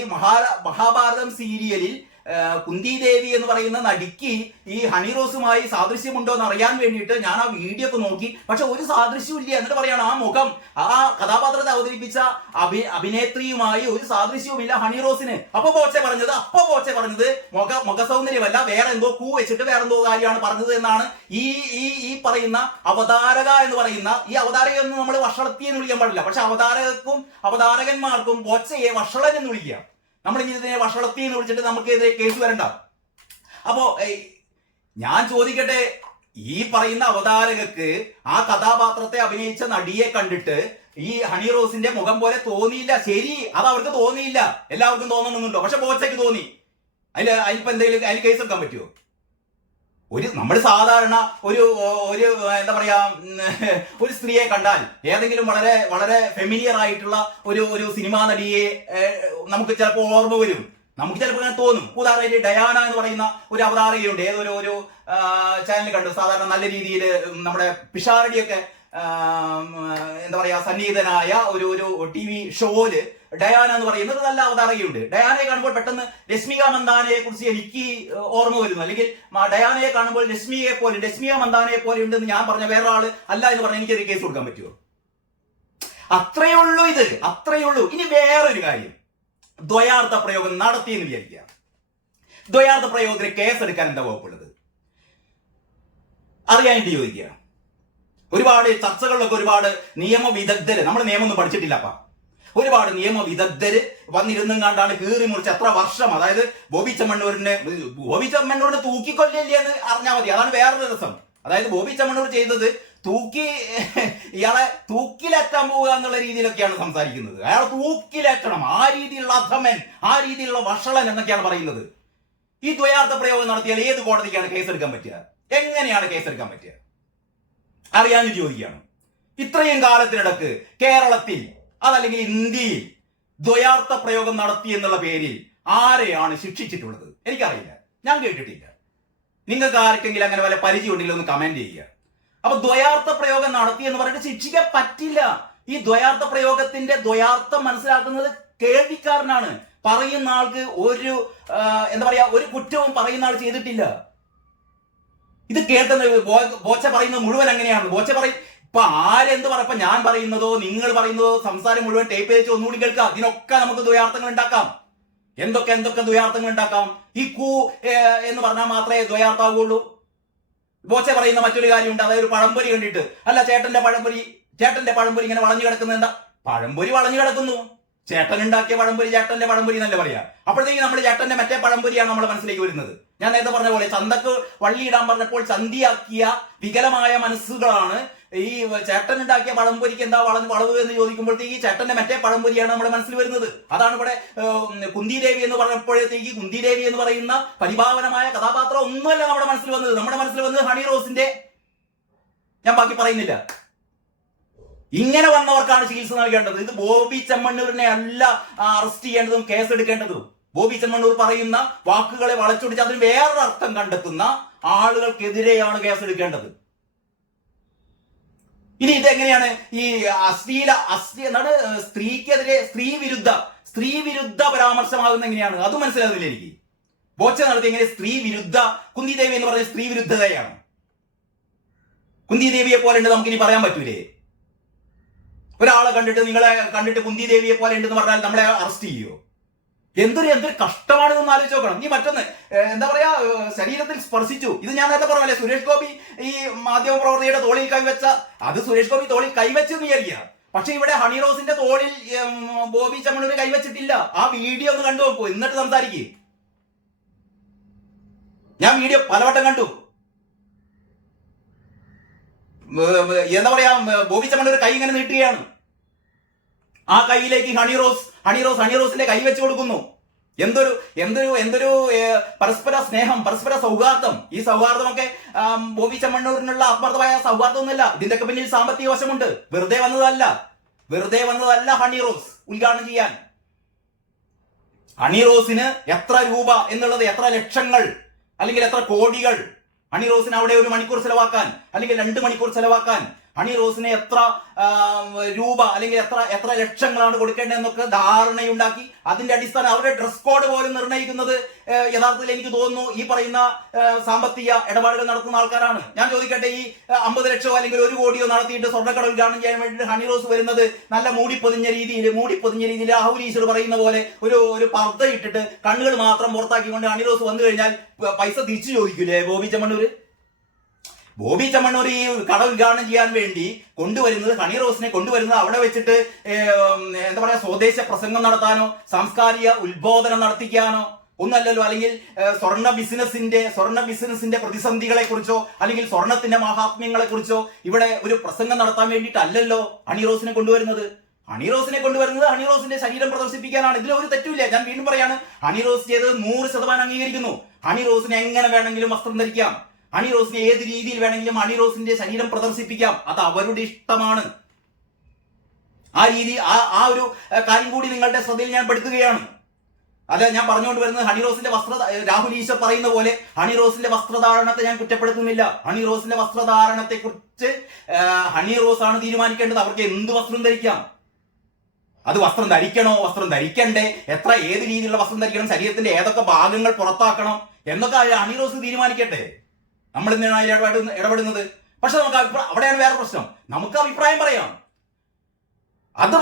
മഹാഭാരതം സീരിയലിൽ കുന്തി ദേവി എന്ന് പറയുന്ന നടിക്ക് ഈ ഹണി റോസുമായി സാദൃശ്യമുണ്ടോ എന്ന് അറിയാൻ വേണ്ടിയിട്ട് ഞാൻ ആ വീഡിയോ ഒക്കെ നോക്കി. പക്ഷെ ഒരു സാദൃശ്യവും ഇല്ല. എന്നിട്ട് പറയാണ് ആ മുഖം, ആ കഥാപാത്രത്തെ അവതരിപ്പിച്ച അഭിനേത്രിയുമായി ഒരു സാദൃശ്യവും ഇല്ല ഹണി റോസിന്. അപ്പൊ ബോച്ചെ പറഞ്ഞത് മുഖ സൗന്ദര്യമല്ല, വേറെ എന്തോ വെച്ചിട്ട് വേറെ എന്തോ കാര്യമാണ് പറഞ്ഞത് എന്നാണ് ഈ പറയുന്ന അവതാരക എന്ന് പറയുന്ന ഈ അവതാരകയൊന്നും നമ്മൾ വഷളത്തി എന്ന് വിളിക്കാൻ പാടില്ല. പക്ഷെ അവതാരകന്മാർക്കും ബോച്ചയെ വഷളൻ എന്ന് വിളിക്കുക. നമ്മൾ ഇനി ഇതിനെ വഷളത്തി എന്ന് വിളിച്ചിട്ട് നമുക്കെതിരെ കേസ് വരണ്ട. അപ്പോ ഞാൻ ചോദിക്കട്ടെ, ഈ പറയുന്ന അവതാരകക്ക് ആ കഥാപാത്രത്തെ അഭിനയിച്ച നടിയെ കണ്ടിട്ട് ഈ ഹണി റോസിന്റെ മുഖം പോലെ തോന്നിയില്ല. ശരി, അത് അവർക്ക് തോന്നിയില്ല, എല്ലാവർക്കും തോന്നണമെന്നുണ്ടോ? പക്ഷെ ബോച്ചയ്ക്ക് തോന്നി. അതിലിപ്പോ എന്തെങ്കിലും അതിൽ കേസ് എടുക്കാൻ പറ്റുമോ? നമ്മൾ സാധാരണ ഒരു എന്താ പറയാ ഒരു സ്ത്രീയെ കണ്ടാൽ ഏതെങ്കിലും വളരെ വളരെ ഫെമിലിയർ ആയിട്ടുള്ള ഒരു സിനിമാ നടിയെ നമുക്ക് ചിലപ്പോൾ ഓർമ്മ വരും, നമുക്ക് ചിലപ്പോൾ അങ്ങനെ തോന്നും. ഉദാഹരണമായിട്ട് ഡയാന എന്ന് പറയുന്ന ഒരു അവതാരകയുണ്ട്. ഏതൊരു ചാനൽ കണ്ടു, സാധാരണ നല്ല രീതിയിൽ നമ്മുടെ പിഷാരടിയൊക്കെ എന്താ പറയാ സന്നിഹിതനായ ഒരു TV ഷോയില് ഡയാന എന്ന് പറയുന്ന ഒരു നല്ല അവതാരകയുണ്ട്. ഡയാനയെ കാണുമ്പോൾ പെട്ടെന്ന് രശ്മിക മന്ദാനയെ കുറിച്ച് എനിക്ക് ഓർമ്മ വരുന്നു. അല്ലെങ്കിൽ ഡയാനയെ കാണുമ്പോൾ രശ്മിക മന്ദാനയെ പോലെ ഉണ്ടെന്ന് ഞാൻ പറഞ്ഞ വേറെ ആള് അല്ല എന്ന് പറഞ്ഞാൽ എനിക്കൊരു കേസ് കൊടുക്കാൻ പറ്റുമോ? അത്രയേ ഉള്ളൂ. ഇനി വേറൊരു കാര്യം, ദ്വയാർത്ഥ പ്രയോഗം നടത്തിയെന്ന് വിചാരിക്കുക. ദ്വയാർത്ഥ പ്രയോഗത്തിന് കേസ് എടുക്കാൻ എന്താ വകുപ്പുള്ളത്? അറിയാനായിട്ട് ചോദിക്കുക. ഒരുപാട് ചർച്ചകളിലൊക്കെ ഒരുപാട് നിയമവിദഗ്ധര്, നമ്മൾ നിയമമൊന്നും പഠിച്ചിട്ടില്ലപ്പ, ഒരുപാട് നിയമവിദഗ്ധര് വന്നിരുന്നും കണ്ടാണ് കീറി മുറിച്ച് എത്ര വർഷം. അതായത് ബോബി ചെമ്മണ്ണൂരിനെ തൂക്കിക്കൊല്ലില്ലേ എന്ന് അറിഞ്ഞാൽ മതി. അതാണ് വേറൊരു രസം. അതായത് ബോബി ചെമ്മണ്ണൂർ ചെയ്തത് ഇയാളെ തൂക്കിലേറ്റാൻ പോവുക എന്നുള്ള രീതിയിലൊക്കെയാണ് സംസാരിക്കുന്നത്. അയാളെ തൂക്കിലേറ്റണം, ആ രീതിയിലുള്ള അധമൻ, ആ രീതിയിലുള്ള വഷളൻ എന്നൊക്കെയാണ് പറയുന്നത്. ഈ ദ്വയാർത്ഥ പ്രയോഗം നടത്തിയാൽ ഏത് കോടതിക്കാണ് കേസെടുക്കാൻ പറ്റുക? എങ്ങനെയാണ് കേസെടുക്കാൻ പറ്റുക? അറിയാൻ ചോദിക്കുകയാണ്. ഇത്രയും കാലത്തിനിടക്ക് കേരളത്തിൽ അതല്ലെങ്കിൽ ഇന്ത്യയിൽ ദ്വയാർത്ഥ പ്രയോഗം നടത്തി എന്നുള്ള പേരിൽ ആരെയാണ് ശിക്ഷിച്ചിട്ടുള്ളത്? എനിക്കറിയില്ല, ഞാൻ കേട്ടിട്ടില്ല. നിങ്ങൾക്ക് ആർക്കെങ്കിലും അങ്ങനെ വല്ല പരിചയം ഉണ്ടെങ്കിൽ ഒന്ന് കമന്റ് ചെയ്യുക. അപ്പൊ ദ്വയാർത്ഥ പ്രയോഗം നടത്തി എന്ന് പറഞ്ഞിട്ട് ശിക്ഷിക്കാൻ പറ്റില്ല. ഈ ദ്വയാർത്ഥ പ്രയോഗത്തിന്റെ ദ്വയാർത്ഥം മനസ്സിലാക്കുന്നത് കേൾവിക്കാരനാണ്. പറയുന്ന ആൾക്ക് ഒരു എന്താ പറയാ ഒരു കുറ്റവും പറയുന്ന ആൾ ചെയ്തിട്ടില്ല. ഇത് കേൾക്കുന്നത് ബോച്ച പറയുന്നത് മുഴുവൻ അങ്ങനെയാണ്. ബോച്ച പറയും ഇപ്പൊ ആരെന്ത് പറയപ്പോ ഞാൻ പറയുന്നതോ നിങ്ങൾ പറയുന്നതോ സംസാരം മുഴുവൻ ടേപ്പ് വെച്ച് ഒന്നുകൂടി കേൾക്കാം. ഇതിനൊക്കെ നമുക്ക് ദ്വയാർത്ഥങ്ങൾ ഉണ്ടാക്കാം. എന്തൊക്കെ ദ്വയാർത്ഥങ്ങൾ ഉണ്ടാക്കാം? ഈ എന്ന് പറഞ്ഞാൽ മാത്രമേ ദ്വയാർത്ഥമാവുള്ളൂ. ബോച്ച പറയുന്ന മറ്റൊരു കാര്യമുണ്ട്. അതായത് ഒരു പഴംപൊരി കണ്ടിട്ട്, അല്ല ചേട്ടന്റെ പഴംപൊരി ഇങ്ങനെ വളഞ്ഞു കിടക്കുന്നത് എന്താ? പഴംപൊരി വളഞ്ഞു കിടക്കുന്നു. ചേട്ടൻ ഉണ്ടാക്കിയ പഴംപൊരി ചേട്ടന്റെ പഴംപൊരി എന്നല്ലേ പറയാ. അപ്പോഴത്തേക്ക് നമ്മൾ ചേട്ടന്റെ മറ്റേ പഴംപൊരിയാണ് നമ്മുടെ മനസ്സിലേക്ക് വരുന്നത്. ഞാൻ നേരത്തെ പറഞ്ഞ പോലെ ചന്തക്ക് വള്ളിയിടാൻ പറഞ്ഞപ്പോൾ ചന്തിയാക്കിയ വികലമായ മനസ്സുകളാണ് ഈ ചേട്ടൻ ഉണ്ടാക്കിയ പഴംപൊരിക്ക് എന്താ വളവ് എന്ന് ചോദിക്കുമ്പോഴത്തേക്ക് ഈ ചേട്ടന്റെ മറ്റേ പഴംപൊരിയാണ് നമ്മുടെ മനസ്സിൽ വരുന്നത്. അതാണ് ഇവിടെ കുന്തി ദേവി എന്ന് പറഞ്ഞപ്പോഴത്തേക്ക് കുന്തി ദേവി എന്ന് പറയുന്ന പരിഭാവനമായ കഥാപാത്രം ഒന്നുമല്ല നമ്മുടെ മനസ്സിൽ വന്നത്. നമ്മുടെ മനസ്സിൽ വന്നത് ഹണി റോസിന്റെ, ഞാൻ ബാക്കി പറയുന്നില്ല. ഇങ്ങനെ വന്നവർക്കാണ് ചികിത്സ നൽകേണ്ടത്. ഇത് ബോബി ചെമ്മണ്ണൂരിനെ അല്ല അറസ്റ്റ് ചെയ്യേണ്ടതും കേസെടുക്കേണ്ടതും. ബോബി ചെമ്മണ്ണൂർ പറയുന്ന വാക്കുകളെ വളച്ചൊടിച്ച് അതിന് വേറൊരു അർത്ഥം കണ്ടെത്തുന്ന ആളുകൾക്കെതിരെയാണ് കേസെടുക്കേണ്ടത്. ഇനി ഇതെങ്ങനെയാണ് ഈ എന്താണ് സ്ത്രീക്കെതിരെ സ്ത്രീ വിരുദ്ധ പരാമർശമാകുന്ന എങ്ങനെയാണ്? അത് മനസ്സിലാകുന്നില്ല എനിക്ക്. ബോച്ച നടത്തി എങ്ങനെ സ്ത്രീ വിരുദ്ധ? കുന്തി ദേവി എന്ന് പറഞ്ഞ സ്ത്രീ വിരുദ്ധതയാണ്. കുന്തി ദേവിയെ പോലെ ഉണ്ട് നമുക്കിനി പറയാൻ പറ്റൂലേ? ഒരാളെ കണ്ടിട്ട് കുന്തി ദേവിയെ പോലെ ഉണ്ടെന്ന് പറഞ്ഞാൽ നമ്മളെ അറസ്റ്റ് ചെയ്യോ? എന്തൊരു കഷ്ടമാണെന്ന് ആലോചിച്ച് നോക്കണം. ഈ മറ്റൊന്ന് എന്താ പറയാ, ശരീരത്തിൽ സ്പർശിച്ചു. ഇത് ഞാൻ നേരത്തെ പറഞ്ഞല്ലേ, സുരേഷ് ഗോപി ഈ മാധ്യമപ്രവർത്തകയുടെ തോളിൽ കൈവച്ച, അത് സുരേഷ് ഗോപി തോളിൽ കൈവച്ചെന്ന് വിചാരിക്കുക. പക്ഷെ ഇവിടെ ഹണി റോസിന്റെ തോളിൽ ബോബി ചെമ്മണ്ണൂർ കൈവച്ചിട്ടില്ല. ആ വീഡിയോ ഒന്ന് കണ്ടു നോക്കൂ, എന്നിട്ട് സംസാരിക്കേ. ഞാൻ വീഡിയോ പലവട്ടം കണ്ടു. എന്താ പറയാ, ബോബി ചെമ്മണ്ണൂർ കൈ ഇങ്ങനെ നീട്ടുകയാണ്. ആ കൈയിലേക്ക് ഹണി റോസിന്റെ കൈ വെച്ച് കൊടുക്കുന്നു. എന്തൊരു എന്തൊരു എന്തൊരു പരസ്പര സ്നേഹം, പരസ്പര സൗഹാർദ്ദം. ഈ സൗഹാർദ്ദമൊക്കെ ബോബി ചെമ്മണ്ണൂരിനുള്ള ആത്മാർത്ഥമായ സൗഹാർദ്ദമൊന്നുമല്ല. ഇതിന്റെയൊക്കെ പിന്നിൽ സാമ്പത്തിക വശമുണ്ട്. വെറുതെ വന്നതല്ല ഹണി റോസ് ഉദ്ഘാടനം ചെയ്യാൻ. ഹണി റോസിന് എത്ര രൂപ എന്നുള്ളത്, എത്ര ലക്ഷങ്ങൾ അല്ലെങ്കിൽ എത്ര കോടികൾ ഹണി റോസിന് അവിടെ 1 മണിക്കൂർ ചെലവാക്കാൻ അല്ലെങ്കിൽ 2 മണിക്കൂർ ചെലവാക്കാൻ ഹണി റോസിന് എത്ര രൂപ അല്ലെങ്കിൽ എത്ര ലക്ഷങ്ങളാണ് കൊടുക്കേണ്ടതെന്നൊക്കെ ധാരണയുണ്ടാക്കി അതിന്റെ അടിസ്ഥാനം അവരുടെ ഡ്രസ് കോഡ് പോലും നിർണ്ണയിക്കുന്നത് യഥാർത്ഥത്തിൽ എനിക്ക് തോന്നുന്നു ഈ പറയുന്ന സാമ്പത്തിക ഇടപാടുകൾ നടത്തുന്ന ആൾക്കാരാണ്. ഞാൻ ചോദിക്കട്ടെ, ഈ 50 ലക്ഷമോ അല്ലെങ്കിൽ 1 കോടിയോ നടത്തിയിട്ട് സ്വർണ്ണക്കട ഉദ്ഘാടനം ചെയ്യാൻ വേണ്ടിയിട്ട് ഹണി റോസ് വരുന്നത് നല്ല മൂടിപ്പൊതിഞ്ഞ രീതിയിൽ രാഹുൽ ഈശ്വർ പറയുന്ന പോലെ ഒരു പർദ്ദ ഇട്ടിട്ട് കണ്ണുകൾ മാത്രം പുറത്താക്കിക്കൊണ്ട് ഹണി റോസ് വന്നു കഴിഞ്ഞാൽ പൈസ തിരിച്ചു ചോദിക്കൂലേ ബോബി ചെമ്മണ്ണൂര്? ബോബി ചെമ്മണ്ണൂർ ഈ കട ഉദ്ഘാടനം ചെയ്യാൻ വേണ്ടി കൊണ്ടുവരുന്നത്, ഹണി റോസിനെ കൊണ്ടുവരുന്നത് അവിടെ വെച്ചിട്ട് എന്താ പറയാ, സ്വദേശ പ്രസംഗം നടത്താനോ സാംസ്കാരിക ഉത്ബോധനം നടത്തിക്കാനോ ഒന്നല്ലല്ലോ. അല്ലെങ്കിൽ സ്വർണ്ണ ബിസിനസിന്റെ പ്രതിസന്ധികളെ കുറിച്ചോ അല്ലെങ്കിൽ സ്വർണത്തിന്റെ മഹാത്മ്യങ്ങളെ കുറിച്ചോ ഇവിടെ ഒരു പ്രസംഗം നടത്താൻ വേണ്ടിയിട്ടല്ലല്ലോ ഹണി റോസിനെ കൊണ്ടുവരുന്നത്. ഹണി റോസിന്റെ ശരീരം പ്രദർശിപ്പിക്കാനാണ്. ഇതിൽ ഒരു തെറ്റുമില്ല. ഞാൻ വീണ്ടും പറയാണ്, ഹണി റോസ് ചെയ്തത് 100% അംഗീകരിക്കുന്നു. ഹണി റോസിനെ എങ്ങനെ വേണമെങ്കിലും വസ്ത്രം ധരിക്കാം, ഹണി റോസിനെ ഏത് രീതിയിൽ വേണമെങ്കിലും ഹണി റോസിന്റെ ശരീരം പ്രദർശിപ്പിക്കാം. അത് അവരുടെ ഇഷ്ടമാണ്. ആ രീതി ആ ഒരു കാര്യം കൂടി നിങ്ങളുടെ ശ്രദ്ധയിൽ ഞാൻ പെടുത്തുകയാണ്. അല്ല, ഞാൻ പറഞ്ഞുകൊണ്ട് വരുന്നത് ഹണി റോസിന്റെ രാഹുൽ ഈശ്വർ പറയുന്ന പോലെ ഹണി റോസിന്റെ വസ്ത്രധാരണത്തെ ഞാൻ കുറ്റപ്പെടുത്തുന്നില്ല. ഹണി റോസിന്റെ വസ്ത്രധാരണത്തെ കുറിച്ച് ഹണി റോസ് ആണ് തീരുമാനിക്കേണ്ടത്. അവർക്ക് എന്ത് വസ്ത്രം ധരിക്കാം. അത് വസ്ത്രം ധരിക്കണോ, വസ്ത്രം ധരിക്കണ്ടേ, ഏത് രീതിയിലുള്ള വസ്ത്രം ധരിക്കണം, ശരീരത്തിന്റെ ഏതൊക്കെ ഭാഗങ്ങൾ പുറത്താക്കണം എന്നൊക്കെ ഹണി റോസ് തീരുമാനിക്കട്ടെ. നമ്മൾ എന്തിനാണ് ഇടപെടുന്നത്? പക്ഷെ നമുക്ക് അവിടെയാണ് വേറെ പ്രശ്നം. നമുക്ക് അഭിപ്രായം പറയാം. അത്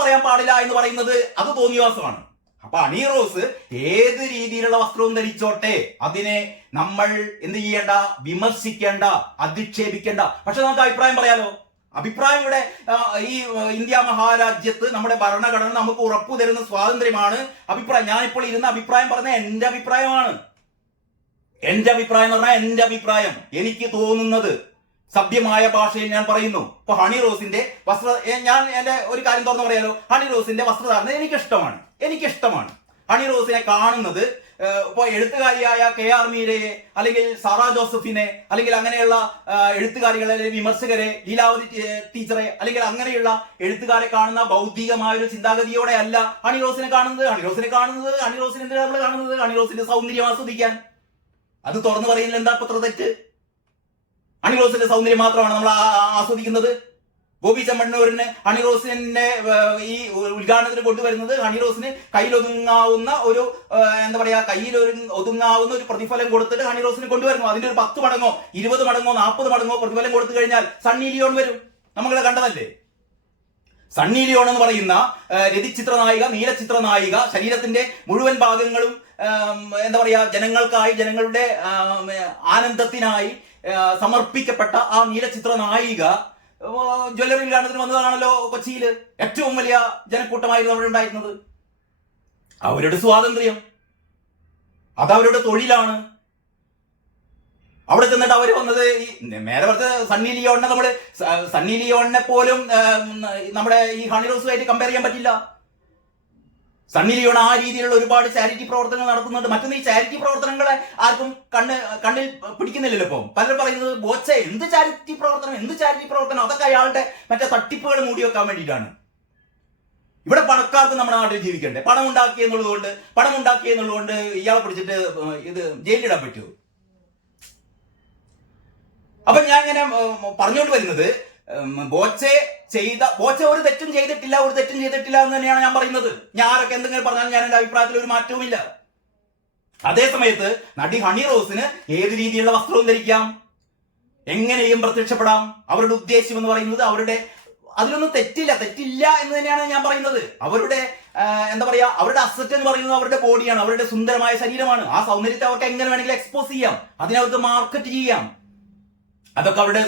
പറയാൻ പാടില്ല എന്ന് പറയുന്നത് അത് തോന്നിവാസമാണ്. അപ്പൊ ഹണി റോസ് ഏത് രീതിയിലുള്ള വസ്ത്രവും ധരിച്ചോട്ടെ, അതിനെ നമ്മൾ എന്ത് ചെയ്യേണ്ട, വിമർശിക്കേണ്ട, അധിക്ഷേപിക്കേണ്ട. പക്ഷെ നമുക്ക് അഭിപ്രായം പറയാലോ. അഭിപ്രായം ഇവിടെ ഈ ഇന്ത്യ മഹാരാജ്യത്ത് നമ്മുടെ ഭരണഘടന നമുക്ക് ഉറപ്പു തരുന്ന സ്വാതന്ത്ര്യമാണ് അഭിപ്രായം. ഞാനിപ്പോൾ ഇരുന്ന അഭിപ്രായം പറഞ്ഞ എന്റെ അഭിപ്രായമാണ്. എന്റെ അഭിപ്രായം എന്ന് പറഞ്ഞാൽ എന്റെ അഭിപ്രായം, എനിക്ക് തോന്നുന്നത് സഭ്യമായ ഭാഷയിൽ ഞാൻ പറയുന്നു. ഇപ്പൊ ഹണി റോസിന്റെ ഞാൻ എന്റെ ഒരു കാര്യം തുറന്നു പറയാലോ. ഹണി റോസിന്റെ വസ്ത്രധാരണം എനിക്കിഷ്ടമാണ്. ഹണി റോസിനെ കാണുന്നത് ഇപ്പൊ എഴുത്തുകാരിയായ KR മീരയെ അല്ലെങ്കിൽ സാറ ജോസഫിനെ അല്ലെങ്കിൽ അങ്ങനെയുള്ള എഴുത്തുകാരികളെ, വിമർശകരെ, ലീലാവതി ടീച്ചറെ അല്ലെങ്കിൽ അങ്ങനെയുള്ള എഴുത്തുകാരെ കാണുന്ന ബൗദ്ധികമായ ഒരു ചിന്താഗതിയോടെ അല്ല ഹണി റോസിനെ കാണുന്നത്. ഹണി റോസിനെ എന്തിനാണ് നമ്മൾ കാണുന്നത്? ഹണി റോസിന്റെ സൗന്ദര്യം ആസ്വദിക്കാൻ. അത് തുറന്നു പറയുന്നതിൽ എന്താ പത്ര തെറ്റ്? ഹണി റോസിന്റെ സൗന്ദര്യം മാത്രമാണ് നമ്മൾ ആസ്വദിക്കുന്നത്. ബോബി ചെമ്മണ്ണൂരിന് ഹണി റോസിന്റെ ഈ ഉദ്ഘാടനത്തിന് കൊണ്ടുവരുന്നത് ഹണി റോസിന് കയ്യിലൊതുങ്ങാവുന്ന ഒരു എന്താ പറയാ, ഒതുങ്ങാവുന്ന ഒരു പ്രതിഫലം കൊടുത്തിട്ട് ഹണി റോസിന് കൊണ്ടുവരുന്നു. അതിന്റെ ഒരു 10 മടങ്ങോ 20 മടങ്ങോ 40 മടങ്ങോ പ്രതിഫലം കൊടുത്തു കഴിഞ്ഞാൽ സണ്ണി ലിയോൺ വരും. നമ്മളെ കണ്ടതല്ലേ. സണ്ണി ലിയോൺ എന്ന് പറയുന്ന രതിചിത്ര നായിക, നീലചിത്ര നായിക, ശരീരത്തിന്റെ മുഴുവൻ ഭാഗങ്ങളും എന്താ പറയാ, ജനങ്ങൾക്കായി, ജനങ്ങളുടെ ആനന്ദത്തിനായി സമർപ്പിക്കപ്പെട്ട ആ നീലചിത്ര നായിക ജ്വല്ലറി ഉദ്ഘാടനത്തിന് വന്നതാണല്ലോ കൊച്ചിയിൽ. ഏറ്റവും വലിയ ജനക്കൂട്ടമായിരുന്നു അവിടെ ഉണ്ടായിരുന്നത്. അവരുടെ സ്വാതന്ത്ര്യം, അതവരുടെ തൊഴിലാണ്. അവിടെ ചെന്നിട്ട് അവർ വന്നത് ഈ നേരെ പറഞ്ഞ സണ്ണി ലിയോണിനെ പോലും നമ്മുടെ ഈ ഹണി റോസുമായിട്ട് കമ്പയർ ചെയ്യാൻ പറ്റില്ല. സണ്ണി ലിയോൺ ആ രീതിയിലുള്ള ഒരുപാട് ചാരിറ്റി പ്രവർത്തനങ്ങൾ നടത്തുന്നുണ്ട്. മറ്റൊന്ന്, ഈ ചാരിറ്റി പ്രവർത്തനങ്ങളെ ആർക്കും കണ്ണിൽ പിടിക്കുന്നില്ലല്ലോ. ഇപ്പം പലരും പറയുന്നത് ബോച്ച എന്ത് ചാരിറ്റി പ്രവർത്തനം, അതൊക്കെ അയാളുടെ മറ്റേ തട്ടിപ്പുകൾ മൂടി വെക്കാൻ വേണ്ടിയിട്ടാണ്. ഇവിടെ പണക്കാർക്ക് നമ്മുടെ നാട്ടിൽ ജീവിക്കണ്ടേ? പണം ഉണ്ടാക്കി എന്നുള്ളതുകൊണ്ട് ഇയാളെ പിടിച്ചിട്ട് ഇത് ജയിലിടാൻ പറ്റുമോ? അപ്പൊ ഞാൻ ഇങ്ങനെ പറഞ്ഞുകൊണ്ട് വരുന്നത്, ബോച്ച ഒരു തെറ്റും ചെയ്തിട്ടില്ല എന്ന് തന്നെയാണ് ഞാൻ പറയുന്നത്. ഞാൻ ആരൊക്കെ എന്തെങ്കിലും പറഞ്ഞാലും ഞാൻ എന്റെ അഭിപ്രായത്തിൽ ഒരു മാറ്റവുമില്ല. അതേ സമയത്ത് നടി ഹണി റോസിന് ഏത് രീതിയിലുള്ള വസ്ത്രവും ധരിക്കാം, എങ്ങനെയും പ്രത്യക്ഷപ്പെടാം. അവരുടെ ഉദ്ദേശം എന്ന് പറയുന്നത് അതിലൊന്നും തെറ്റില്ല എന്ന് തന്നെയാണ് ഞാൻ പറയുന്നത്. അവരുടെ എന്താ പറയാ, അവരുടെ അസറ്റ് എന്ന് പറയുന്നത് അവരുടെ ബോഡിയാണ്, അവരുടെ സുന്ദരമായ ശരീരമാണ്. ആ സൗന്ദര്യത്തെ അവർക്ക് എങ്ങനെ വേണമെങ്കിലും എക്സ്പോസ് ചെയ്യാം, അതിനവർക്ക് മാർക്കറ്റ് ചെയ്യാം. അതൊക്കെ അവരുടെ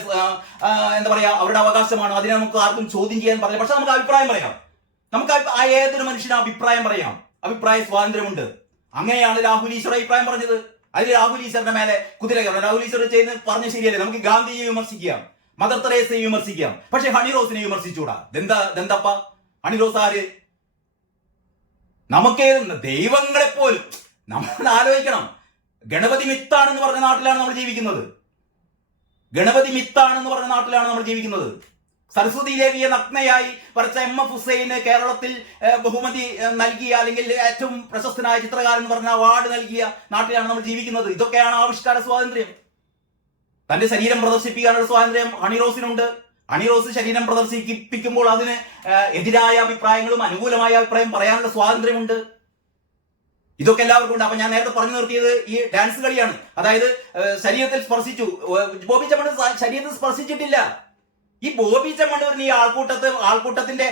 എന്താ പറയാ, അവരുടെ അവകാശമാണ്. അതിനെ നമുക്ക് ആർക്കും ചോദ്യം ചെയ്യാൻ പറയാം. പക്ഷെ നമുക്ക് അഭിപ്രായം പറയാം. ഏതൊരു മനുഷ്യനും അഭിപ്രായം പറയാം. അഭിപ്രായ സ്വാതന്ത്ര്യമുണ്ട്. അങ്ങനെയാണ് രാഹുൽ ഈശ്വർ അഭിപ്രായം പറഞ്ഞത്. അതിൽ രാഹുൽ ഈശ്വറിന്റെ മേലെ കുതിര കയറണം. രാഹുൽ ഈശ്വർ ചെയ്യുന്നത് പറഞ്ഞ ശരിയല്ലേ? നമുക്ക് ഗാന്ധിയെ വിമർശിക്കാം, മദർ തെരേസയെ വിമർശിക്കാം, പക്ഷെ ഹണി റോസിനെ വിമർശിച്ചുകൂടാ. ദന്തപ്പ ഹണി റോസ് ആര്? നമുക്ക് ദൈവങ്ങളെ പോലും നമ്മൾ ആലോചിക്കണം. ഗണപതി മിത്താണെന്ന് പറഞ്ഞ നാട്ടിലാണ് നമ്മൾ ജീവിക്കുന്നത്. ഗണപതി മിത്താണെന്ന് പറഞ്ഞ നാട്ടിലാണ് നമ്മൾ ജീവിക്കുന്നത്. സരസ്വതി ദേവിയെ നഗ്നയായി വരച്ച MF ഹുസൈന് കേരളത്തിൽ ബഹുമതി നൽകിയ, അല്ലെങ്കിൽ ഏറ്റവും പ്രശസ്തനായ ചിത്രകാരൻ എന്ന് പറഞ്ഞ അവാർഡ് നൽകിയ നാട്ടിലാണ് നമ്മൾ ജീവിക്കുന്നത്. ഇതൊക്കെയാണ് ആവിഷ്കാര സ്വാതന്ത്ര്യം. തന്റെ ശരീരം പ്രദർശിപ്പിക്കാനുള്ള സ്വാതന്ത്ര്യം ഹണിറോസിനുണ്ട്. ഹണിറോസ് ശരീരം പ്രദർശിപ്പിക്കുമ്പോൾ അതിന് എതിരായ അഭിപ്രായങ്ങളും അനുകൂലമായ അഭിപ്രായം പറയാനുള്ള സ്വാതന്ത്ര്യമുണ്ട്. ഇതൊക്കെ എല്ലാവർക്കും ഉണ്ട്. അപ്പൊ ഞാൻ നേരത്തെ പറഞ്ഞു നിർത്തിയത് ഈ ഡാൻസ് കളിയാണ്. അതായത് ശരീരത്തിൽ സ്പർശിച്ചു. ബോബി ചെമ്മണ്ണൂർ ശരീരത്തിൽ സ്പർശിച്ചിട്ടില്ല. ഈ ബോബി ചെമ്മണ്ണൂരിന് ഈ ആൾക്കൂട്ടത്തിന്റെ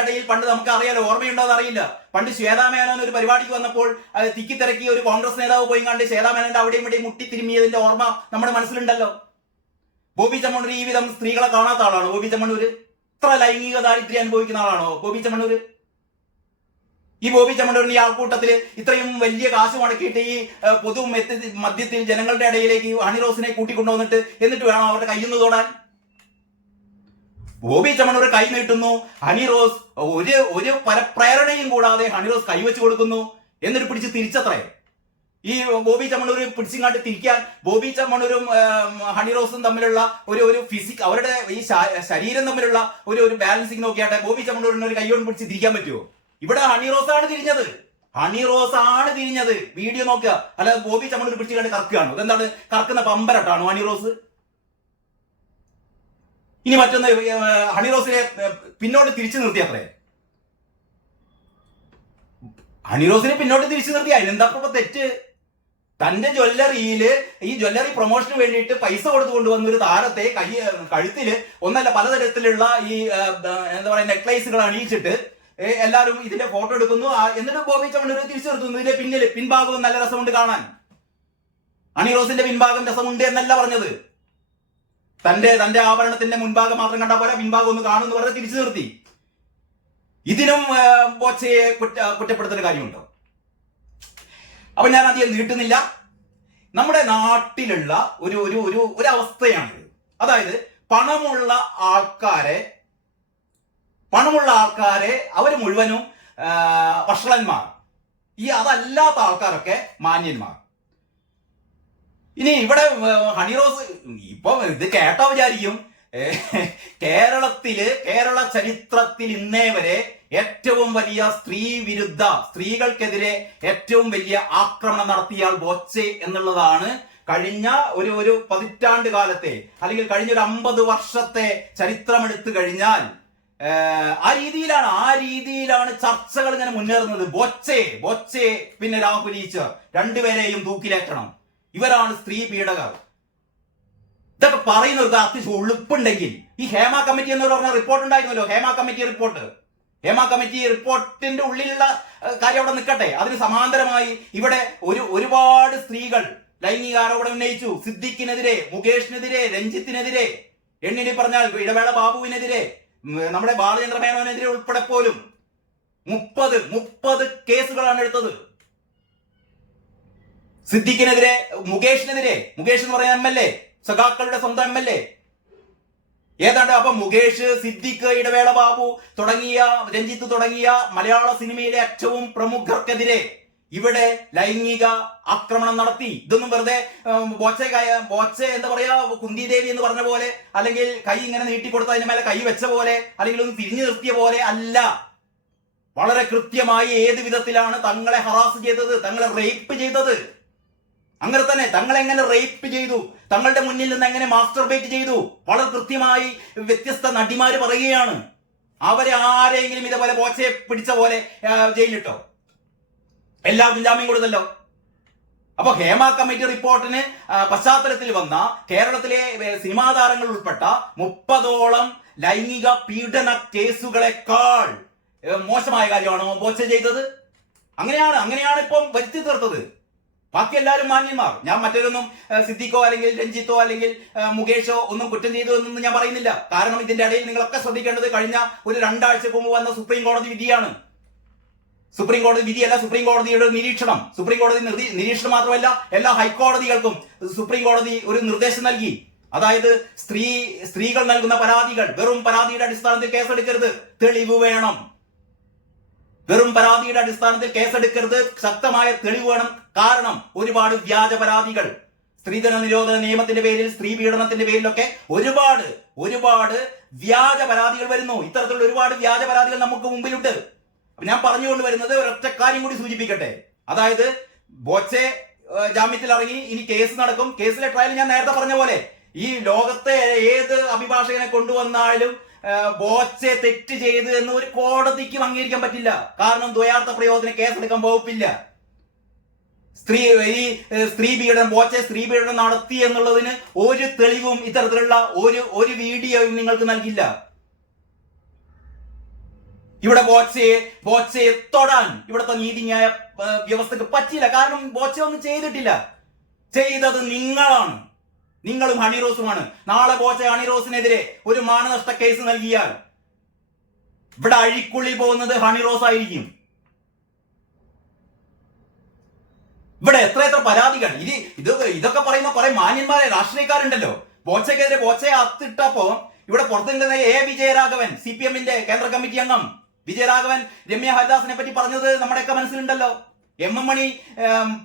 ഇടയിൽ പണ്ട് നമുക്ക് അറിയാലോ, ഓർമ്മയുണ്ടോ എന്ന് അറിയില്ല, പണ്ട് ശ്വേതാമേനോൻ ഒരു പരിപാടിക്ക് വന്നപ്പോൾ തിക്കിത്തിരക്കി ഒരു കോൺഗ്രസ് നേതാവ് പോയി കണ്ട് ശ്വേതാമേനോന്റെ അവിടെയും ഇവിടെയും മുട്ടി തിരുമിയതിന്റെ ഓർമ്മ നമ്മുടെ മനസ്സിലുണ്ടല്ലോ. ബോബി ചെമ്മണ്ണൂർ ഈ വിധം സ്ത്രീകളെ കാണാത്ത ആളാണോ ബോബി ചെമ്മണ്ണൂർ? ഇത്ര ലൈംഗിക ദാരിദ്ര്യം അനുഭവിക്കുന്ന ആളാണോ ബോബി ചെമ്മണ്ണൂർ? ഈ ബോബി ചെമ്മണ്ണൂരിന് ഈ ആൾക്കൂട്ടത്തിൽ ഇത്രയും വലിയ കാശ് മുടക്കിയിട്ട് ഈ പൊതു മധ്യത്തിൽ ജനങ്ങളുടെ ഇടയിലേക്ക് ഹണിറോസിനെ കൂട്ടിക്കൊണ്ടുവന്നിട്ട് എന്നിട്ട് വേണം അവരുടെ കയ്യിൽ നിന്ന് തൊടാൻ? ബോബി ചെമ്മണ്ണൂർ കൈ നീട്ടുന്നു, ഹണിറോസ് ഒരു പരപ്രേരണയും കൂടാതെ ഹണിറോസ് കൈവച്ച് കൊടുക്കുന്നു, എന്നിട്ട് പിടിച്ച് തിരിച്ചത്രേ. ഈ ബോബി ചെമ്മണ്ണൂർ പിടിച്ചിങ്ങാട്ട് തിരിക്കാൻ ബോബി ചെമ്മണ്ണൂരും ഹണിറോസും തമ്മിലുള്ള ഒരു ഫിസിക്, അവരുടെ ഈ ശരീരം തമ്മിലുള്ള ഒരു ബാലൻസിങ് നോക്കിയാട്ടെ ബോബി ചെമ്മണ്ണൂരിന് ഒരു കൈ കൊണ്ട് പിടിച്ച് തിരിക്കാൻ പറ്റുമോ? ഇവിടെ ഹണിറോസ് ആണ് തിരിഞ്ഞത്. വീഡിയോ നോക്കുക. അല്ലാതെ ബോബി ചെമ്മണ്ണൂർ പിടിച്ച് കണ്ട് കറക്കുകയാണ്. അതെന്താണ്? കറക്കുന്ന പമ്പരട്ടാണോ ഹണിറോസ്? ഇനി മറ്റൊന്ന്, ഹണിറോസിനെ പിന്നോട്ട് തിരിച്ചു നിർത്തിയത്രേ. ഹണിറോസിനെ പിന്നോട്ട് തിരിച്ചു നിർത്തി അതിനെന്താ തെറ്റ്? തന്റെ ജ്വല്ലറിയില് ഈ ജ്വല്ലറി പ്രൊമോഷന് വേണ്ടിയിട്ട് പൈസ കൊടുത്തു കൊണ്ടുവന്ന ഒരു താരത്തെ കഴുത്തില് ഒന്നല്ല പലതരത്തിലുള്ള ഈ എന്താ പറയാ നെക്ലേസുകൾ അണിയിച്ചിട്ട് എല്ലാവരും ഇതിന്റെ ഫോട്ടോ എടുക്കുന്നു. എന്നിട്ട് ബോബി ചെമ്മണ്ണൂർ തിരിച്ചു നിർത്തുന്നു. ഇതിന്റെ പിൻഭാഗവും നല്ല രസമുണ്ട് കാണാൻ. ഹണിറോസിന്റെ പിൻഭാഗം രസമുണ്ട് എന്നല്ല പറഞ്ഞത്. തന്റെ ആഭരണത്തിന്റെ മുൻഭാഗം മാത്രം കണ്ടാൽ പോലെ പിൻഭാഗം ഒന്ന് കാണുമെന്ന് പറഞ്ഞ് തിരിച്ചു നിർത്തി. ഇതിനും ബോച്ചയെ കുറ്റപ്പെടുത്തുന്ന കാര്യമുണ്ടോ? അപ്പൊ ഞാൻ അധികം നീട്ടുന്നില്ല. നമ്മുടെ നാട്ടിലുള്ള ഒരു അവസ്ഥയാണിത്. അതായത് പണമുള്ള ആൾക്കാരെ അവര് മുഴുവനും വഷളന്മാർ, അതല്ലാത്ത ആൾക്കാരൊക്കെ മാന്യന്മാർ. ഇനി ഇവിടെ ഹണിറോസ് ഇപ്പൊ ഇത് കേട്ടാ വിചാരിക്കും കേരള ചരിത്രത്തിൽ ഇന്നേ വരെ ഏറ്റവും വലിയ സ്ത്രീകൾക്കെതിരെ ഏറ്റവും വലിയ ആക്രമണം നടത്തിയാൽ ബോച്ചെ എന്നുള്ളതാണ്. കഴിഞ്ഞ ഒരു പതിറ്റാണ്ട് കാലത്തെ അല്ലെങ്കിൽ കഴിഞ്ഞ ഒരു 50 വർഷത്തെ ചരിത്രം എടുത്തു കഴിഞ്ഞാൽ ആ രീതിയിലാണ് ചർച്ചകൾ ഇങ്ങനെ മുന്നേറുന്നത്. ബോച്ചെ പിന്നെ രാഹുൽ ഈശ്വർ രണ്ടുപേരെയും തൂക്കിലേറ്റണം, ഇവരാണ് സ്ത്രീ പീഡകർ. ഇതൊക്കെ പറയുന്നവർക്ക് അത്യാവശ്യം ഉളുപ്പുണ്ടെങ്കിൽ ഈ ഹേമ കമ്മിറ്റി എന്ന് പറഞ്ഞ റിപ്പോർട്ട് ഉണ്ടായിരുന്നല്ലോ, ഹേമ കമ്മിറ്റി റിപ്പോർട്ടിന്റെ ഉള്ളിലുള്ള കാര്യം അവിടെ നിൽക്കട്ടെ. അതിന് സമാന്തരമായി ഇവിടെ ഒരുപാട് സ്ത്രീകൾ ലൈംഗിക ആരോപണം ഉന്നയിച്ചു. സിദ്ദിഖിനെതിരെ, മുകേഷിനെതിരെ, രഞ്ജിത്തിനെതിരെ, എണ്ണിനി പറഞ്ഞാൽ ഇടവേള ബാബുവിനെതിരെ, നമ്മുടെ ബാലചന്ദ്ര മേനോനെതിരെ ഉൾപ്പെടെ പോലും 30 കേസുകളാണ് എടുത്തത്. സിദ്ദിഖിനെതിരെ, മുകേഷ് എന്ന് പറയുന്ന MLA, സഖാക്കളുടെ സ്വന്തം MLA ഏതാണ്ട്. അപ്പൊ മുകേഷ്, സിദ്ദിഖ്, ഇടവേള ബാബു തുടങ്ങിയ, രഞ്ജിത്ത് തുടങ്ങിയ മലയാള സിനിമയിലെ ഏറ്റവും പ്രമുഖർക്കെതിരെ ഇവിടെ ലൈംഗിക ആക്രമണം നടത്തി. ഇതൊന്നും വെറുതെ ബോച്ചെ എന്താ പറയാ കുന്തി ദേവി എന്ന് പറഞ്ഞ പോലെ, അല്ലെങ്കിൽ കൈ ഇങ്ങനെ നീട്ടിക്കൊടുത്ത് അതിന് മേലെ കൈ വെച്ച പോലെ, അല്ലെങ്കിൽ ഒന്ന് തിരിഞ്ഞു നിർത്തിയ പോലെ അല്ല. വളരെ കൃത്യമായി ഏത് വിധത്തിലാണ് തങ്ങളെ ഹറാസ് ചെയ്തത്, തങ്ങളെ റേപ്പ് ചെയ്തത്. അങ്ങനെ തന്നെ തങ്ങളെങ്ങനെ റേപ്പ് ചെയ്തു, തങ്ങളുടെ മുന്നിൽ നിന്ന് എങ്ങനെ മാസ്റ്റർബേറ്റ് ചെയ്തു, വളരെ കൃത്യമായി വ്യത്യസ്ത നടിമാര് പറയുകയാണ്. അവരെ ആരെങ്കിലും ഇതേപോലെ ബോച്ചയെ പിടിച്ച പോലെ ജയിലിട്ടോ? എല്ലാവർക്കും ജാമ്യം കൊടുത്തല്ലോ. അപ്പൊ ഹേമ കമ്മിറ്റി റിപ്പോർട്ടിന് പശ്ചാത്തലത്തിൽ വന്ന കേരളത്തിലെ സിനിമാ താരങ്ങൾ ഉൾപ്പെട്ട 30ഓളം ലൈംഗിക പീഡന കേസുകളെക്കാൾ മോശമായ കാര്യമാണോ ബോച്ച ചെയ്തത്? അങ്ങനെയാണ് ഇപ്പം വരുത്തി തീർത്തത്. ബാക്കി എല്ലാവരും മാന്യന്മാർ. ഞാൻ മറ്റൊരൊന്നും സിദ്ദിഖോ അല്ലെങ്കിൽ രഞ്ജിത്തോ അല്ലെങ്കിൽ മുകേഷോ ഒന്നും കുറ്റം ചെയ്തു എന്നൊന്നും ഞാൻ പറയുന്നില്ല. കാരണം ഇതിന്റെ ഇടയിൽ നിങ്ങളൊക്കെ ശ്രദ്ധിക്കേണ്ടത് കഴിഞ്ഞ ഒരു 2 ആഴ്ച മുമ്പ് വന്ന സുപ്രീം കോടതി വിധിയാണ്. സുപ്രീം കോടതി വിധിയല്ല, സുപ്രീം കോടതിയുടെ നിരീക്ഷണം. സുപ്രീം കോടതി നിരീക്ഷണം മാത്രമല്ല, എല്ലാ ഹൈക്കോടതികൾക്കും സുപ്രീം കോടതി ഒരു നിർദ്ദേശം നൽകി. അതായത് സ്ത്രീകൾ നൽകുന്ന പരാതികൾ വെറും പരാതിയുടെ അടിസ്ഥാനത്തിൽ കേസെടുക്കരുത്, തെളിവ് വേണം. വെറും പരാതിയുടെ അടിസ്ഥാനത്തിൽ കേസെടുക്കരുത്, ശക്തമായ തെളിവ് വേണം. കാരണം ഒരുപാട് വ്യാജ പരാതികൾ, സ്ത്രീധന നിരോധന നിയമത്തിന്റെ പേരിൽ, സ്ത്രീ പീഡനത്തിന്റെ പേരിലൊക്കെ ഒരുപാട് വ്യാജ പരാതികൾ വരുന്നു. ഇത്തരത്തിലുള്ള ഒരുപാട് വ്യാജ പരാതികൾ നമുക്ക് മുമ്പിലുണ്ട്. ഞാൻ പറഞ്ഞുകൊണ്ട് വരുന്നത് ഒരൊറ്റ കാര്യം കൂടി സൂചിപ്പിക്കട്ടെ. അതായത് ബോച്ചെ ജാമ്യത്തിൽ ഇറങ്ങി, ഇനി കേസ് നടക്കും. കേസിലെ ട്രയൽ ഞാൻ നേരത്തെ പറഞ്ഞ പോലെ ഈ ലോകത്തെ ഏത് അഭിഭാഷകനെ കൊണ്ടുവന്നാലും ബോച്ചെ തെറ്റ് ചെയ്ത് എന്ന് ഒരു കോടതിക്കും അംഗീകരിക്കാൻ പറ്റില്ല. കാരണം ദ്വയാർത്ഥ പ്രയോഗത്തിന് കേസെടുക്കാൻ വകുപ്പില്ല. സ്ത്രീ പീഡനം, ബോച്ചെ സ്ത്രീ പീഡനം നടത്തി എന്നുള്ളതിന് ഒരു തെളിവും ഇത്തരത്തിലുള്ള ഒരു വീഡിയോയും നിങ്ങൾക്ക് നൽകില്ല. ഇവിടെ ബോച്ചയെ തൊടാൻ ഇവിടുത്തെ നീതിന്യായ വ്യവസ്ഥക്ക് പറ്റില്ല. കാരണം ബോച്ചെ ഒന്നും ചെയ്തിട്ടില്ല. ചെയ്തത് നിങ്ങളാണ്, നിങ്ങളും ഹണിറോസുമാണ്. നാളെ ബോച്ചെ ഹണിറോസിനെതിരെ ഒരു മാനനഷ്ട കേസ് നൽകിയാൽ ഇവിടെ അഴിക്കുള്ളിൽ പോകുന്നത് ഹണിറോസ് ആയിരിക്കും. ഇവിടെ എത്ര പരാതികൾ. ഇതൊക്കെ പറയുന്ന കുറെ മാന്യന്മാരെ രാഷ്ട്രീയക്കാരുണ്ടല്ലോ. ബോച്ചയ്ക്കെതിരെ ബോച്ചയെ അത്തിട്ടപ്പോ ഇവിടെ പുറത്തു നിൽക്കുന്ന വിജയരാഘവൻ, CPM-ന്റെ കേന്ദ്ര കമ്മിറ്റി അംഗം വിജയരാഘവൻ രമ്യ ഹരിദാസിനെ പറ്റി പറഞ്ഞത് നമ്മുടെയൊക്കെ മനസ്സിലുണ്ടല്ലോ. MM മണി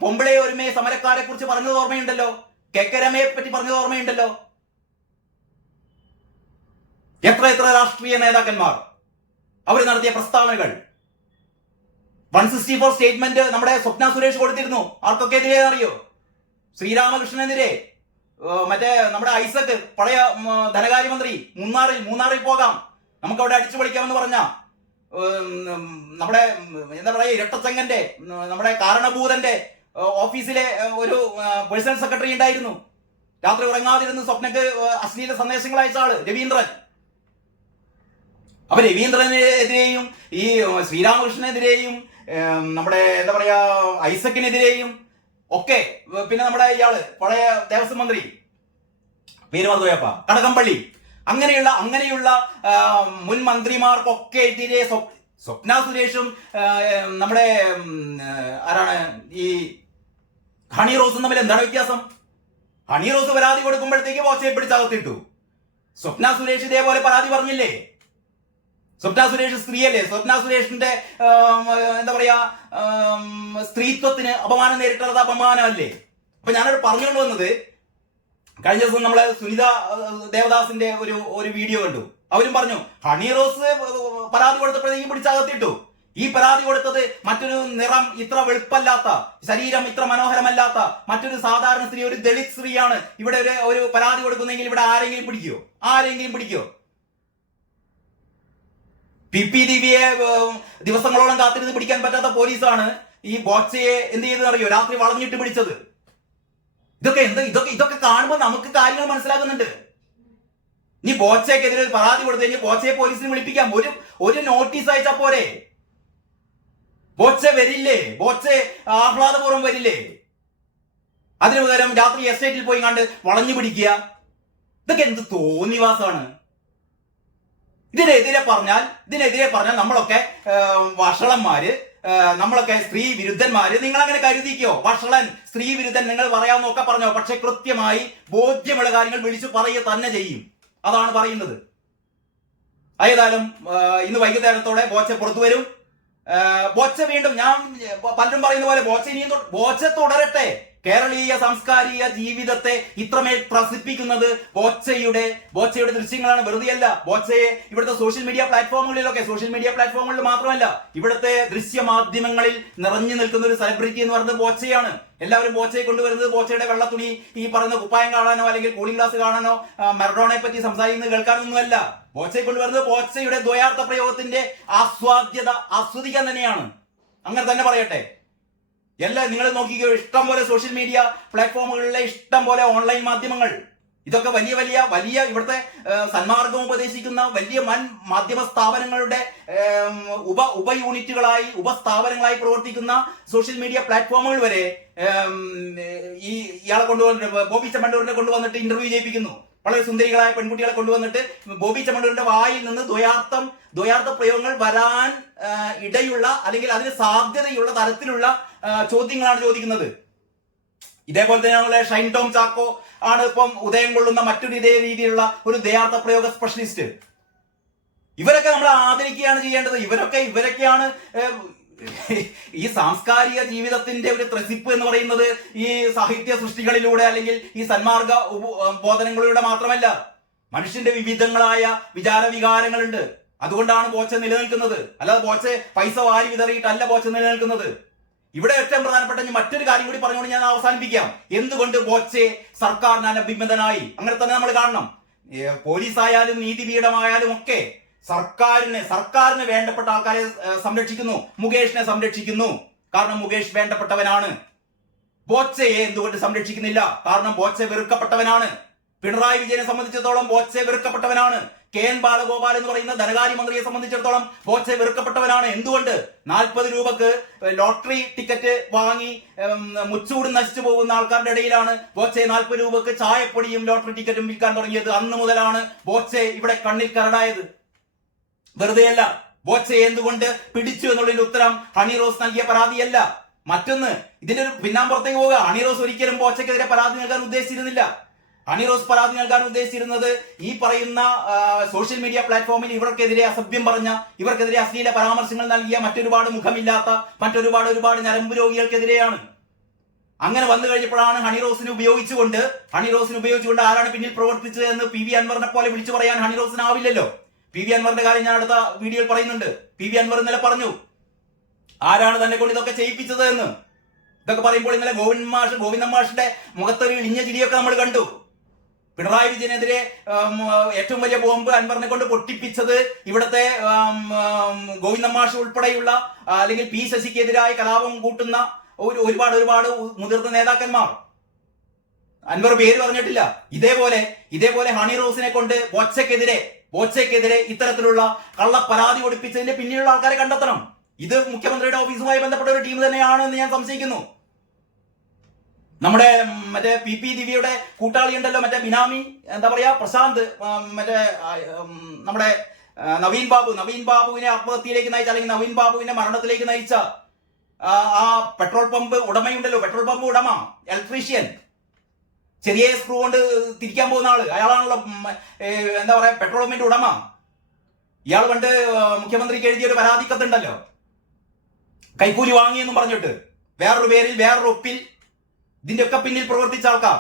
പൊമ്പിളെ ഒരുമയെ സമരക്കാരെ കുറിച്ച് പറഞ്ഞത് ഓർമ്മയുണ്ടല്ലോ. KK രമയെ പറ്റി പറഞ്ഞത് ഓർമ്മയുണ്ടല്ലോ. എത്ര രാഷ്ട്രീയ നേതാക്കന്മാർ അവർ നടത്തിയ പ്രസ്താവനകൾ. 164 സ്റ്റേറ്റ്മെന്റ് നമ്മുടെ സ്വപ്ന സുരേഷ് കൊടുത്തിരുന്നു. ആർക്കൊക്കെ എതിരെ അറിയോ? ശ്രീരാമകൃഷ്ണനെതിരെ, മറ്റേ നമ്മുടെ ഐസക്, പഴയ ധനകാര്യമന്ത്രി, മൂന്നാറിൽ പോകാം, നമുക്ക് അവിടെ അടിച്ചു പൊളിക്കാമെന്ന് പറഞ്ഞ നമ്മുടെ എന്താ പറയാ ഇരട്ടച്ചങ്ങന്റെ, നമ്മുടെ കാരണഭൂതന്റെ ഓഫീസിലെ ഒരു പേഴ്സണൽ സെക്രട്ടറി ഉണ്ടായിരുന്നു. രാത്രി ഉറങ്ങാതിരുന്ന് സ്വപ്നക്ക് അശ്ലീല സന്ദേശങ്ങൾ അയച്ച ആള് രവീന്ദ്രൻ. അപ്പൊ രവീന്ദ്രനെതിരെയും ഈ ശ്രീരാമകൃഷ്ണനെതിരെയും നമ്മുടെ എന്താ പറയാ ഐസക്കിനെതിരെയും ഒക്കെ, പിന്നെ നമ്മുടെ ഇയാള് പഴയ ദേവസ്വം മന്ത്രി പേര് മറന്നുപോയപ്പ കടകംപള്ളി, അങ്ങനെയുള്ള മുൻ മന്ത്രിമാർക്കൊക്കെ എതിരെ സ്വപ്ന സുരേഷും നമ്മുടെ ആരാണ് ഈ ഹണിറോസും തമ്മിൽ എന്താണ് വ്യത്യാസം? ഹണിറോസ് പരാതി കൊടുക്കുമ്പോഴത്തേക്ക് ബോച്ചയെ പിടിച്ചകത്തിട്ടു. സ്വപ്ന സുരേഷ് ഇതേപോലെ പരാതി പറഞ്ഞില്ലേ? സ്വപ്ന സുരേഷ് സ്ത്രീയല്ലേ? സ്വപ്ന സുരേഷിന്റെ എന്താ പറയാ സ്ത്രീത്വത്തിന് അപമാനം നേരിട്ടുള്ളത് അപമാനമല്ലേ? അപ്പൊ ഞാനോട് പറഞ്ഞുകൊണ്ട് വന്നത്, കഴിഞ്ഞ ദിവസം നമ്മളെ സുനിത ദേവദാസിന്റെ ഒരു വീഡിയോ കണ്ടു. അവരും പറഞ്ഞു ഹണിറോസ് പരാതി കൊടുത്തപ്പോഴത്തേക്കും പിടിച്ചകത്തിട്ടു. ഈ പരാതി കൊടുത്തത് മറ്റൊരു നിറം ഇത്ര വെളുപ്പല്ലാത്ത, ശരീരം ഇത്ര മനോഹരമല്ലാത്ത മറ്റൊരു സാധാരണ സ്ത്രീ, ഒരു ദളിത് സ്ത്രീയാണ് ഇവിടെ ഒരു പരാതി കൊടുക്കുന്നെങ്കിൽ ഇവിടെ ആരെങ്കിലും പിടിക്കോ? PP ദിവ്യയെ ദിവസങ്ങളോളം കാത്തിരുന്ന് പിടിക്കാൻ പറ്റാത്ത പോലീസാണ് ഈ ബോച്ചയെ എന്ത് ചെയ്തെന്ന് അറിയോ? രാത്രി വളഞ്ഞിട്ട് പിടിച്ചത്. ഇതൊക്കെ കാണുമ്പോൾ നമുക്ക് കാര്യങ്ങൾ മനസ്സിലാക്കുന്നുണ്ട്. ഇനി ബോച്ചയ്ക്കെതിരെ പരാതി കൊടുത്തു കഴിഞ്ഞാൽ ബോച്ചയെ പോലീസിന് വിളിപ്പിക്കാം. ഒരു നോട്ടീസ് അയച്ചാൽ പോരെ? ബോച്ച വരില്ലേ? ബോച്ച ആഹ്ലാദപൂർവ്വം വരില്ലേ? അതിനു പകരം രാത്രി എസ്റ്റേറ്റിൽ പോയി കണ്ട് വളഞ്ഞു പിടിക്കുക. ഇതൊക്കെ എന്ത് തോന്നിവാസമാണ്? ഇതിനെതിരെ പറഞ്ഞാൽ നമ്മളൊക്കെ വഷളന്മാര്, നമ്മളൊക്കെ സ്ത്രീ വിരുദ്ധന്മാര്. നിങ്ങൾ അങ്ങനെ കരുതിക്കോ? വഷളൻ, സ്ത്രീ വിരുദ്ധൻ നിങ്ങൾ പറയാമെന്നൊക്കെ പറഞ്ഞോ. പക്ഷെ കൃത്യമായി ബോധ്യമുള്ള കാര്യങ്ങൾ വിളിച്ചു പറയുക തന്നെ ചെയ്യും. അതാണ് പറയുന്നത്. ഏതായാലും ഇന്ന് വൈകുന്നേരത്തോടെ ബോച്ച പുറത്തു വരും. ബോച്ച വീണ്ടും, ഞാൻ പലരും പറയുന്ന പോലെ ബോച്ച തുടരട്ടെ. കേരളീയ സാംസ്കാരിക ജീവിതത്തെ ഇത്രമേൽ പ്രസിദ്ധിപ്പിക്കുന്നത് ബോച്ചയുടെ ദൃശ്യങ്ങളാണ്, വെറുതെയല്ല. ബോച്ചയെ ഇവിടുത്തെ സോഷ്യൽ മീഡിയ പ്ലാറ്റ്ഫോമുകളിൽ മാത്രമല്ല, ഇവിടുത്തെ ദൃശ്യമാധ്യമങ്ങളിൽ നിറഞ്ഞു നിൽക്കുന്ന ഒരു സെലിബ്രിറ്റി എന്ന് പറയുന്നത് ബോച്ചയാണ്. എല്ലാവരും ബോച്ചയെ കൊണ്ടുവരുന്നത് ബോച്ചയുടെ വെള്ളത്തുണി, ഈ പറയുന്ന കുപ്പായം കാണാനോ അല്ലെങ്കിൽ കൂളിംഗ് ഗ്ലാസ് കാണാനോ മറഡോണയെ പറ്റി സംസാരിക്കുന്നത് കേൾക്കാനൊന്നുമല്ല. ബോച്ചയെ കൊണ്ടുവരുന്നത് ബോച്ചയുടെ ദ്വയാർത്ഥ പ്രയോഗത്തിന്റെ ആസ്വദിക്കാൻ തന്നെയാണ്. അങ്ങനെ തന്നെ പറയട്ടെ. നിങ്ങൾ നോക്കിക്കോ, ഇഷ്ടം പോലെ സോഷ്യൽ മീഡിയ പ്ലാറ്റ്ഫോമുകളിലെ ഇഷ്ടം പോലെ ഓൺലൈൻ മാധ്യമങ്ങൾ, ഇതൊക്കെ വലിയ ഇവിടുത്തെ സന്മാർഗം ഉപദേശിക്കുന്ന വലിയ മാധ്യമ സ്ഥാപനങ്ങളുടെ ഉപസ്ഥാപനങ്ങളായി പ്രവർത്തിക്കുന്ന സോഷ്യൽ മീഡിയ പ്ലാറ്റ്ഫോമുകൾ വരെ ഇയാളെ ബോബി ചെമ്മണ്ണൂരിനെ കൊണ്ടുവന്നിട്ട് ഇന്റർവ്യൂ ചെയ്യിപ്പിക്കുന്നു. വളരെ സുന്ദരികളായ പെൺകുട്ടികളെ കൊണ്ടുവന്നിട്ട് ബോബി ചെമ്മണ്ണൂരിന്റെ വായിൽ നിന്ന് ദ്വയാർത്ഥ പ്രയോഗങ്ങൾ വരാൻ ഇടയുള്ള അല്ലെങ്കിൽ അതിന് സാധ്യതയുള്ള തരത്തിലുള്ള ചോദ്യങ്ങളാണ് ചോദിക്കുന്നത്. ഇതേപോലെ തന്നെയുള്ള ഷൈൻ ടോം ചാക്കോ ആണ് ഇപ്പം ഉദയം കൊള്ളുന്ന മറ്റൊരു ഇതേ രീതിയിലുള്ള ഒരു ദ്വയാർത്ഥ പ്രയോഗ സ്പെഷ്യലിസ്റ്റ്. ഇവരൊക്കെ നമ്മൾ ആദരിക്കുകയാണ് ചെയ്യേണ്ടത്. ഇവരൊക്കെയാണ് ഈ സാംസ്കാരിക ജീവിതത്തിന്റെ ഒരു ത്രസിപ്പ് എന്ന് പറയുന്നത് ഈ സാഹിത്യ സൃഷ്ടികളിലൂടെ അല്ലെങ്കിൽ ഈ സന്മാർഗ ബോധനങ്ങളിലൂടെ മാത്രമല്ല. മനുഷ്യന്റെ വിവിധങ്ങളായ വിചാരവികാരങ്ങളുണ്ട്. അതുകൊണ്ടാണ് ബോച്ച നിലനിൽക്കുന്നത്. അല്ലാതെ ബോച്ച പൈസ വാരി വിതറിയിട്ടല്ല ബോച്ച നിലനിൽക്കുന്നത്. ഇവിടെ ഏറ്റവും പ്രധാനപ്പെട്ട മറ്റൊരു കാര്യം കൂടി പറഞ്ഞുകൊണ്ട് ഞാൻ അവസാനിപ്പിക്കാം. എന്തുകൊണ്ട് ബോച്ചെ സർക്കാരിനാൽ അഭിമതനായി? അങ്ങനെ തന്നെ നമ്മൾ കാണണം. പോലീസായാലും നീതിപീഠമായാലും ഒക്കെ സർക്കാരിന് വേണ്ടപ്പെട്ട ആൾക്കാരെ സംരക്ഷിക്കുന്നു. മുകേഷിനെ സംരക്ഷിക്കുന്നു, കാരണം മുകേഷ് വേണ്ടപ്പെട്ടവനാണ്. ബോച്ചയെ എന്തുകൊണ്ട് സംരക്ഷിക്കുന്നില്ല? കാരണം ബോച്ച വെറുക്കപ്പെട്ടവനാണ്. പിണറായി വിജയനെ സംബന്ധിച്ചിടത്തോളം ബോച്ച വെറുക്കപ്പെട്ടവനാണ്. KN ബാലഗോപാൽ എന്ന് പറയുന്ന ധനകാര്യമന്ത്രിയെ സംബന്ധിച്ചിടത്തോളം ബോച്ച വെറുക്കപ്പെട്ടവനാണ്. എന്തുകൊണ്ട്? 40 രൂപക്ക് ലോട്ടറി ടിക്കറ്റ് വാങ്ങി മുച്ചൂട് നശിച്ചു പോകുന്ന ആൾക്കാരുടെ ഇടയിലാണ് ബോച്ചെ 40 രൂപക്ക് ചായപ്പൊടിയും ലോട്ടറി ടിക്കറ്റും വിൽക്കാൻ തുടങ്ങിയത്. അന്ന് മുതലാണ് ബോച്ചെ ഇവിടെ കണ്ണിൽ കരടായത്. വെറുതെയല്ല. ബോച്ചെ എന്തുകൊണ്ട് പിടിച്ചു എന്നുള്ളതിന്റെ ഉത്തരം ഹണി റോസ് നൽകിയ പരാതിയല്ല. മറ്റൊന്ന്, ഇതിന്റെ ഒരു പിന്നാമ്പുറത്തേക്ക് പോവുക. ഹണി റോസ് ഒരിക്കലും ബോച്ചയ്ക്കെതിരെ പരാതി നൽകാൻ ഉദ്ദേശിച്ചിരുന്നില്ല. ഹണി റോസ് പരാതി നൽകാൻ ഉദ്ദേശിച്ചിരുന്നത് ഈ പറയുന്ന സോഷ്യൽ മീഡിയ പ്ലാറ്റ്ഫോമിൽ ഇവർക്കെതിരെ അസഭ്യം പറഞ്ഞ, ഇവർക്കെതിരെ അശ്ലീല പരാമർശങ്ങൾ നൽകിയ മറ്റൊരുപാട് മുഖമില്ലാത്ത ഒരുപാട് ഞരമ്പ് രോഗികൾക്കെതിരെയാണ്. അങ്ങനെ വന്നു കഴിഞ്ഞപ്പോഴാണ് ഹണി റോസിനെ ഉപയോഗിച്ചുകൊണ്ട് ആരാണ് പിന്നിൽ പ്രവർത്തിച്ചത് എന്ന് PV അൻവറിനെ പോലെ വിളിച്ചു പറയാൻ ഹണി റോസിനാവില്ലല്ലോ. PV അൻവറിന്റെ കാര്യം ഞാൻ അടുത്ത വീഡിയോയിൽ പറയുന്നുണ്ട്. PV അൻവർ ഇന്നലെ പറഞ്ഞു ആരാണ് തന്നെ കൊണ്ട് ഇതൊക്കെ ചെയ്യിപ്പിച്ചത് എന്ന്. ഇതൊക്കെ പറയുമ്പോൾ ഇന്നലെ ഗോവിന്ദൻ മാഷിന്റെ മുഖത്തൊരു ഇളിഞ്ഞ ചിരിയൊക്കെ നമ്മൾ കണ്ടു. പിണറായി വിജയനെതിരെ ഏറ്റവും വലിയ ബോംബ് അൻവറിനെ കൊണ്ട് പൊട്ടിപ്പിച്ചത് ഇവിടുത്തെ ഗോവിന്ദൻ മാഷ് ഉൾപ്പെടെയുള്ള അല്ലെങ്കിൽ P ശശിക്കെതിരായ കലാപം കൂട്ടുന്ന ഒരുപാട് മുതിർന്ന നേതാക്കന്മാർ. അൻവർ പേര് പറഞ്ഞിട്ടില്ല. ഇതേപോലെ ഹണി റോസിനെ കൊണ്ട് ബോച്ചയ്ക്കെതിരെ ഇത്തരത്തിലുള്ള കള്ള പരാതി കൊടുപ്പിച്ചതിന്റെ പിന്നിലുള്ള ആൾക്കാരെ കണ്ടെത്തണം. ഇത് മുഖ്യമന്ത്രിയുടെ ഓഫീസുമായി ബന്ധപ്പെട്ട ഒരു ടീം തന്നെയാണ് എന്ന് ഞാൻ സംശയിക്കുന്നു. നമ്മുടെ മറ്റേ PP ദിവ്യയുടെ കൂട്ടാളി ഉണ്ടല്ലോ, മറ്റേ ബിനാമി, എന്താ പറയാ, പ്രശാന്ത്, മറ്റേ നമ്മുടെ നവീൻ ബാബുവിനെ ആത്മഹത്യയിലേക്ക് നയിച്ച, അല്ലെങ്കിൽ നവീൻ ബാബുവിന്റെ മരണത്തിലേക്ക് നയിച്ച ആ പെട്രോൾ പമ്പ് ഉടമയുണ്ടല്ലോ, പെട്രോൾ പമ്പ് ഉടമ, ഇലക്ട്രീഷ്യൻ, ചെറിയ സ്ക്രൂ കൊണ്ട് തിരിക്കാൻ പോകുന്ന ആള്, അയാളാണല്ലോ എന്താ പറയാ പെട്രോൾ പമ്പിന്റെ ഉടമ. ഇയാൾ പണ്ട് മുഖ്യമന്ത്രിക്ക് എഴുതിയൊരു പരാതിക്കത്തുണ്ടല്ലോ, കൈക്കൂലി വാങ്ങിയെന്നും പറഞ്ഞിട്ട്, വേറൊരു പേരിൽ വേറൊരു ഒപ്പിൽ ഇതിന്റെ ഒക്കെ പിന്നിൽ പ്രവർത്തിച്ച ആൾക്കാർ.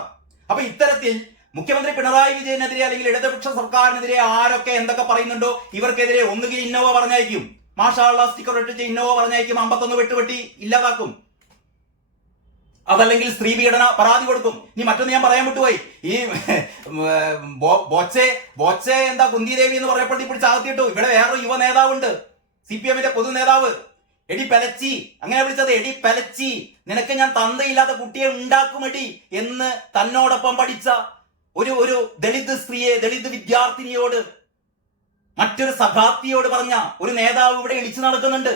അപ്പൊ ഇത്തരത്തിൽ മുഖ്യമന്ത്രി പിണറായി വിജയനെതിരെ അല്ലെങ്കിൽ ഇടതുപക്ഷ സർക്കാരിനെതിരെ ആരൊക്കെ എന്തൊക്കെ പറയുന്നുണ്ടോ ഇവർക്കെതിരെ ഒന്നുകിൽ ഇന്നോവ പറഞ്ഞയക്കും, മാഷാള്ള സ്റ്റിക്കർ ഇട്ടിട്ട് ഇന്നോവ പറഞ്ഞയക്കും, 51 വെട്ടുവെട്ടി ഇല്ലാതാക്കും, അതല്ലെങ്കിൽ സ്ത്രീ പീഡന പരാതി കൊടുക്കും. ഇനി മറ്റൊന്ന് ഞാൻ പറയാൻ വിട്ടുപോയി. ഈ ബോച്ചെ എന്താ കുന്തിദേവി എന്ന് പറയപ്പോൾ പിടിച്ച് അകത്തിട്ടു. ഇവിടെ വേറൊരു യുവ നേതാവുണ്ട്, CPM-ന്റെ പൊതു നേതാവ്, എടി പെലച്ചി, അങ്ങനെ വിളിച്ചത്. എടി പെലച്ചി, നിനക്ക് ഞാൻ തന്തയില്ലാത്ത കുട്ടിയെ ഉണ്ടാക്കുമെടി എന്ന് തന്നോടൊപ്പം പഠിച്ച ഒരു ദളിത് സ്ത്രീയെ, ദളിത് വിദ്യാർത്ഥിനിയോട്, മറ്റൊരു സഖാത്തിയോട് പറഞ്ഞ ഒരു നേതാവ് ഇവിടെ ഇളിച്ചു നടക്കുന്നുണ്ട്.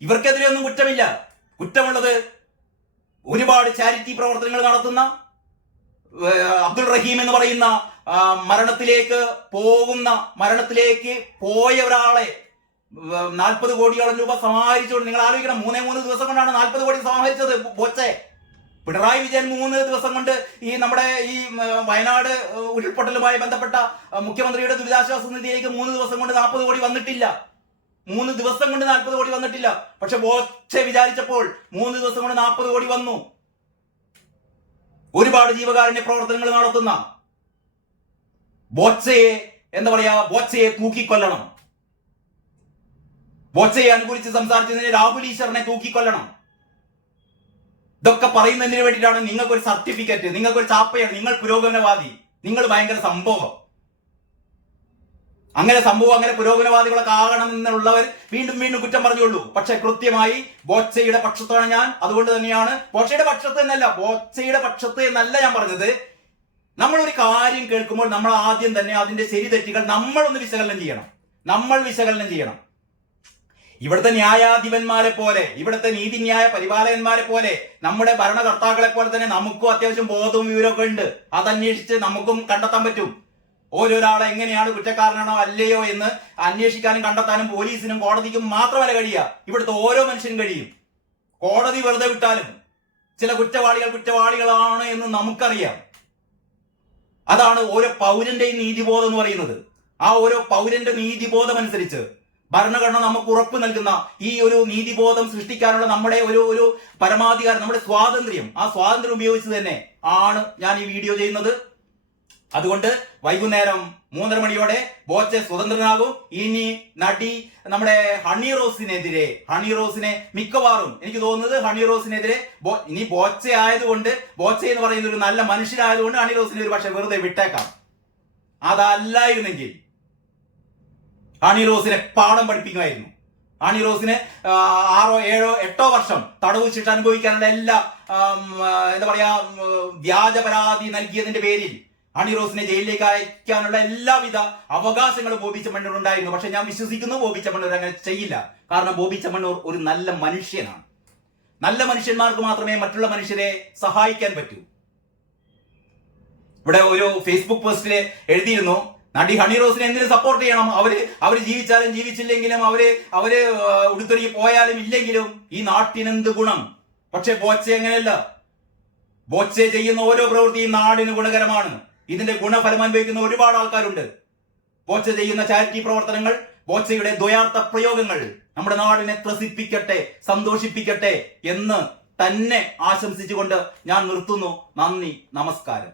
ഇവർക്കെതിരെ ഒന്നും കുറ്റമില്ല. കുറ്റമുള്ളത് ഒരുപാട് ചാരിറ്റി പ്രവർത്തനങ്ങൾ നടത്തുന്ന അബ്ദുൾ റഹീം എന്ന് പറയുന്ന മരണത്തിലേക്ക് പോയ ഒരാളെ 40 കോടിയോളം രൂപ സമാഹരിച്ചുകൊണ്ട്, നിങ്ങൾ ആലോചിക്കണം, 3 ദിവസം കൊണ്ടാണ് 40 കോടി സമാഹരിച്ചത് ബോച്ചെ. പിണറായി വിജയൻ 3 ദിവസം കൊണ്ട് ഈ നമ്മുടെ ഈ വയനാട് ഉരുൾപൊട്ടലുമായി ബന്ധപ്പെട്ട മുഖ്യമന്ത്രിയുടെ ദുരിതാശ്വാസ നിധിയിലേക്ക് 3 ദിവസം കൊണ്ട് 40 കോടി വന്നിട്ടില്ല. 3 ദിവസം കൊണ്ട് 40 കോടി വന്നിട്ടില്ല. പക്ഷെ ബോച്ചെ വിചാരിച്ചപ്പോൾ 3 ദിവസം കൊണ്ട് 40 കോടി വന്നു. ഒരുപാട് ജീവകാരുണ്യ പ്രവർത്തനങ്ങൾ നടത്തുന്ന ബോച്ചയെ തൂക്കിക്കൊല്ലണം. ബോച്ചയെ അനുകൂലിച്ച് സംസാരിച്ചതിന് രാഹുൽ ഈശ്വറിനെ തൂക്കിക്കൊല്ലണം. ഇതൊക്കെ പറയുന്നതിന് വേണ്ടിയിട്ടാണ് നിങ്ങൾക്കൊരു സർട്ടിഫിക്കറ്റ്, നിങ്ങൾക്കൊരു ചാപ്പയാണ്, നിങ്ങൾ പുരോഗമനവാദി, നിങ്ങൾ ഭയങ്കര സംഭവം. അങ്ങനെ പുരോഗമനവാദികളൊക്കെ ആകണം എന്നുള്ളവർ വീണ്ടും കുറ്റം പറഞ്ഞുള്ളൂ. പക്ഷെ കൃത്യമായി ബോച്ചയുടെ പക്ഷത്താണ് ഞാൻ. അതുകൊണ്ട് തന്നെയാണ് ബോച്ചയുടെ പക്ഷത്ത് എന്നല്ല ഞാൻ പറഞ്ഞത്. നമ്മളൊരു കാര്യം കേൾക്കുമ്പോൾ നമ്മൾ ആദ്യം തന്നെ അതിന്റെ ശരി തെറ്റുകൾ നമ്മളൊന്ന് വിശകലനം ചെയ്യണം. ഇവിടുത്തെ ന്യായാധിപന്മാരെ പോലെ, ഇവിടുത്തെ നീതിന്യായ പരിപാലകന്മാരെ പോലെ, നമ്മുടെ ഭരണകർത്താക്കളെ പോലെ തന്നെ നമുക്കും അത്യാവശ്യം ബോധവും വിവരമൊക്കെ ഉണ്ട്. അതന്വേഷിച്ച് നമുക്കും കണ്ടെത്താൻ പറ്റും. ഓരോരാളെ എങ്ങനെയാണ് കുറ്റക്കാരനാണോ അല്ലയോ എന്ന് അന്വേഷിക്കാനും കണ്ടെത്താനും പോലീസിനും കോടതിക്കും മാത്രമല്ല കഴിയുക, ഇവിടുത്തെ ഓരോ മനുഷ്യനും കഴിയും. കോടതി വെറുതെ വിട്ടാലും ചില കുറ്റവാളികളാണ് എന്ന് നമുക്കറിയാം. അതാണ് ഓരോ പൗരന്റെയും നീതിബോധം എന്ന് പറയുന്നത്. ആ ഓരോ പൗരന്റെ നീതിബോധം അനുസരിച്ച് ഭരണഘടന നമുക്ക് ഉറപ്പ് നൽകുന്ന ഈ ഒരു നീതിബോധം സൃഷ്ടിക്കാനുള്ള നമ്മുടെ ഒരു പരമാധികാരം, നമ്മുടെ സ്വാതന്ത്ര്യം, ആ സ്വാതന്ത്ര്യം ഉപയോഗിച്ച് തന്നെ ആണ് ഞാൻ ഈ വീഡിയോ ചെയ്യുന്നത്. അതുകൊണ്ട് വൈകുന്നേരം 3:30 മണിയോടെ ബോച്ചെ സ്വതന്ത്രനാകും. ഇനി നടി നമ്മുടെ ഹണി റോസിനെ മിക്കവാറും എനിക്ക് തോന്നുന്നത് ഹണി റോസിനെതിരെ ഇനി ബോച്ച ആയതുകൊണ്ട്, ബോച്ച എന്ന് പറയുന്ന ഒരു നല്ല മനുഷ്യരായതുകൊണ്ട് ഹണി റോസിനെ ഒരു പക്ഷെ വെറുതെ വിട്ടേക്കാം. അതല്ലായിരുന്നെങ്കിൽ ഹണി റോസിനെ പാഠം പഠിപ്പിക്കുമായിരുന്നു. ഹണി റോസിന് 6, 7, 8 വർഷം തടവ് ശിക്ഷ അനുഭവിക്കാനുള്ള എല്ലാ എന്താ പറയാ വ്യാജ പരാതി നൽകിയതിന്റെ പേരിൽ ഹണി റോസിനെ ജയിലിലേക്ക് അയക്കാനുള്ള എല്ലാവിധ അവകാശങ്ങളും ബോബി ചെമ്മണ്ണൂർ ഉണ്ടായിരുന്നു. പക്ഷെ ഞാൻ വിശ്വസിക്കുന്നു ബോബി ചെമ്മണ്ണൂർ അങ്ങനെ ചെയ്യില്ല. കാരണം ബോബി ചെമ്മണ്ണൂർ ഒരു നല്ല മനുഷ്യനാണ്. നല്ല മനുഷ്യന്മാർക്ക് മാത്രമേ മറ്റുള്ള മനുഷ്യരെ സഹായിക്കാൻ പറ്റൂ. ഇവിടെ ഒരു ഫേസ്ബുക്ക് പോസ്റ്റില് എഴുതിയിരുന്നു, നടി ഹണി റോസിനെ എന്തിനു സപ്പോർട്ട് ചെയ്യണം, അവര് ജീവിച്ചാലും ജീവിച്ചില്ലെങ്കിലും അവര് ഉടുത്തൊരുക്കി പോയാലും ഇല്ലെങ്കിലും ഈ നാട്ടിനെന്ത് ഗുണം. പക്ഷെ ബോച്ചെ അങ്ങനെയല്ല. ബോച്ചെ ചെയ്യുന്ന ഓരോ പ്രവൃത്തിയും നാടിന് ഗുണകരമാണ്. ഇതിന്റെ ഗുണഫലം അനുഭവിക്കുന്ന ഒരുപാട് ആൾക്കാരുണ്ട്. ബോച്ച ചെയ്യുന്ന ചാരിറ്റി പ്രവർത്തനങ്ങൾ, ബോച്ചയുടെ ദ്വയാർത്ഥ പ്രയോഗങ്ങൾ നമ്മുടെ നാടിനെ ത്രസിപ്പിക്കട്ടെ, സന്തോഷിപ്പിക്കട്ടെ എന്ന് തന്നെ ആശംസിച്ചുകൊണ്ട് ഞാൻ നിർത്തുന്നു. നന്ദി, നമസ്കാരം.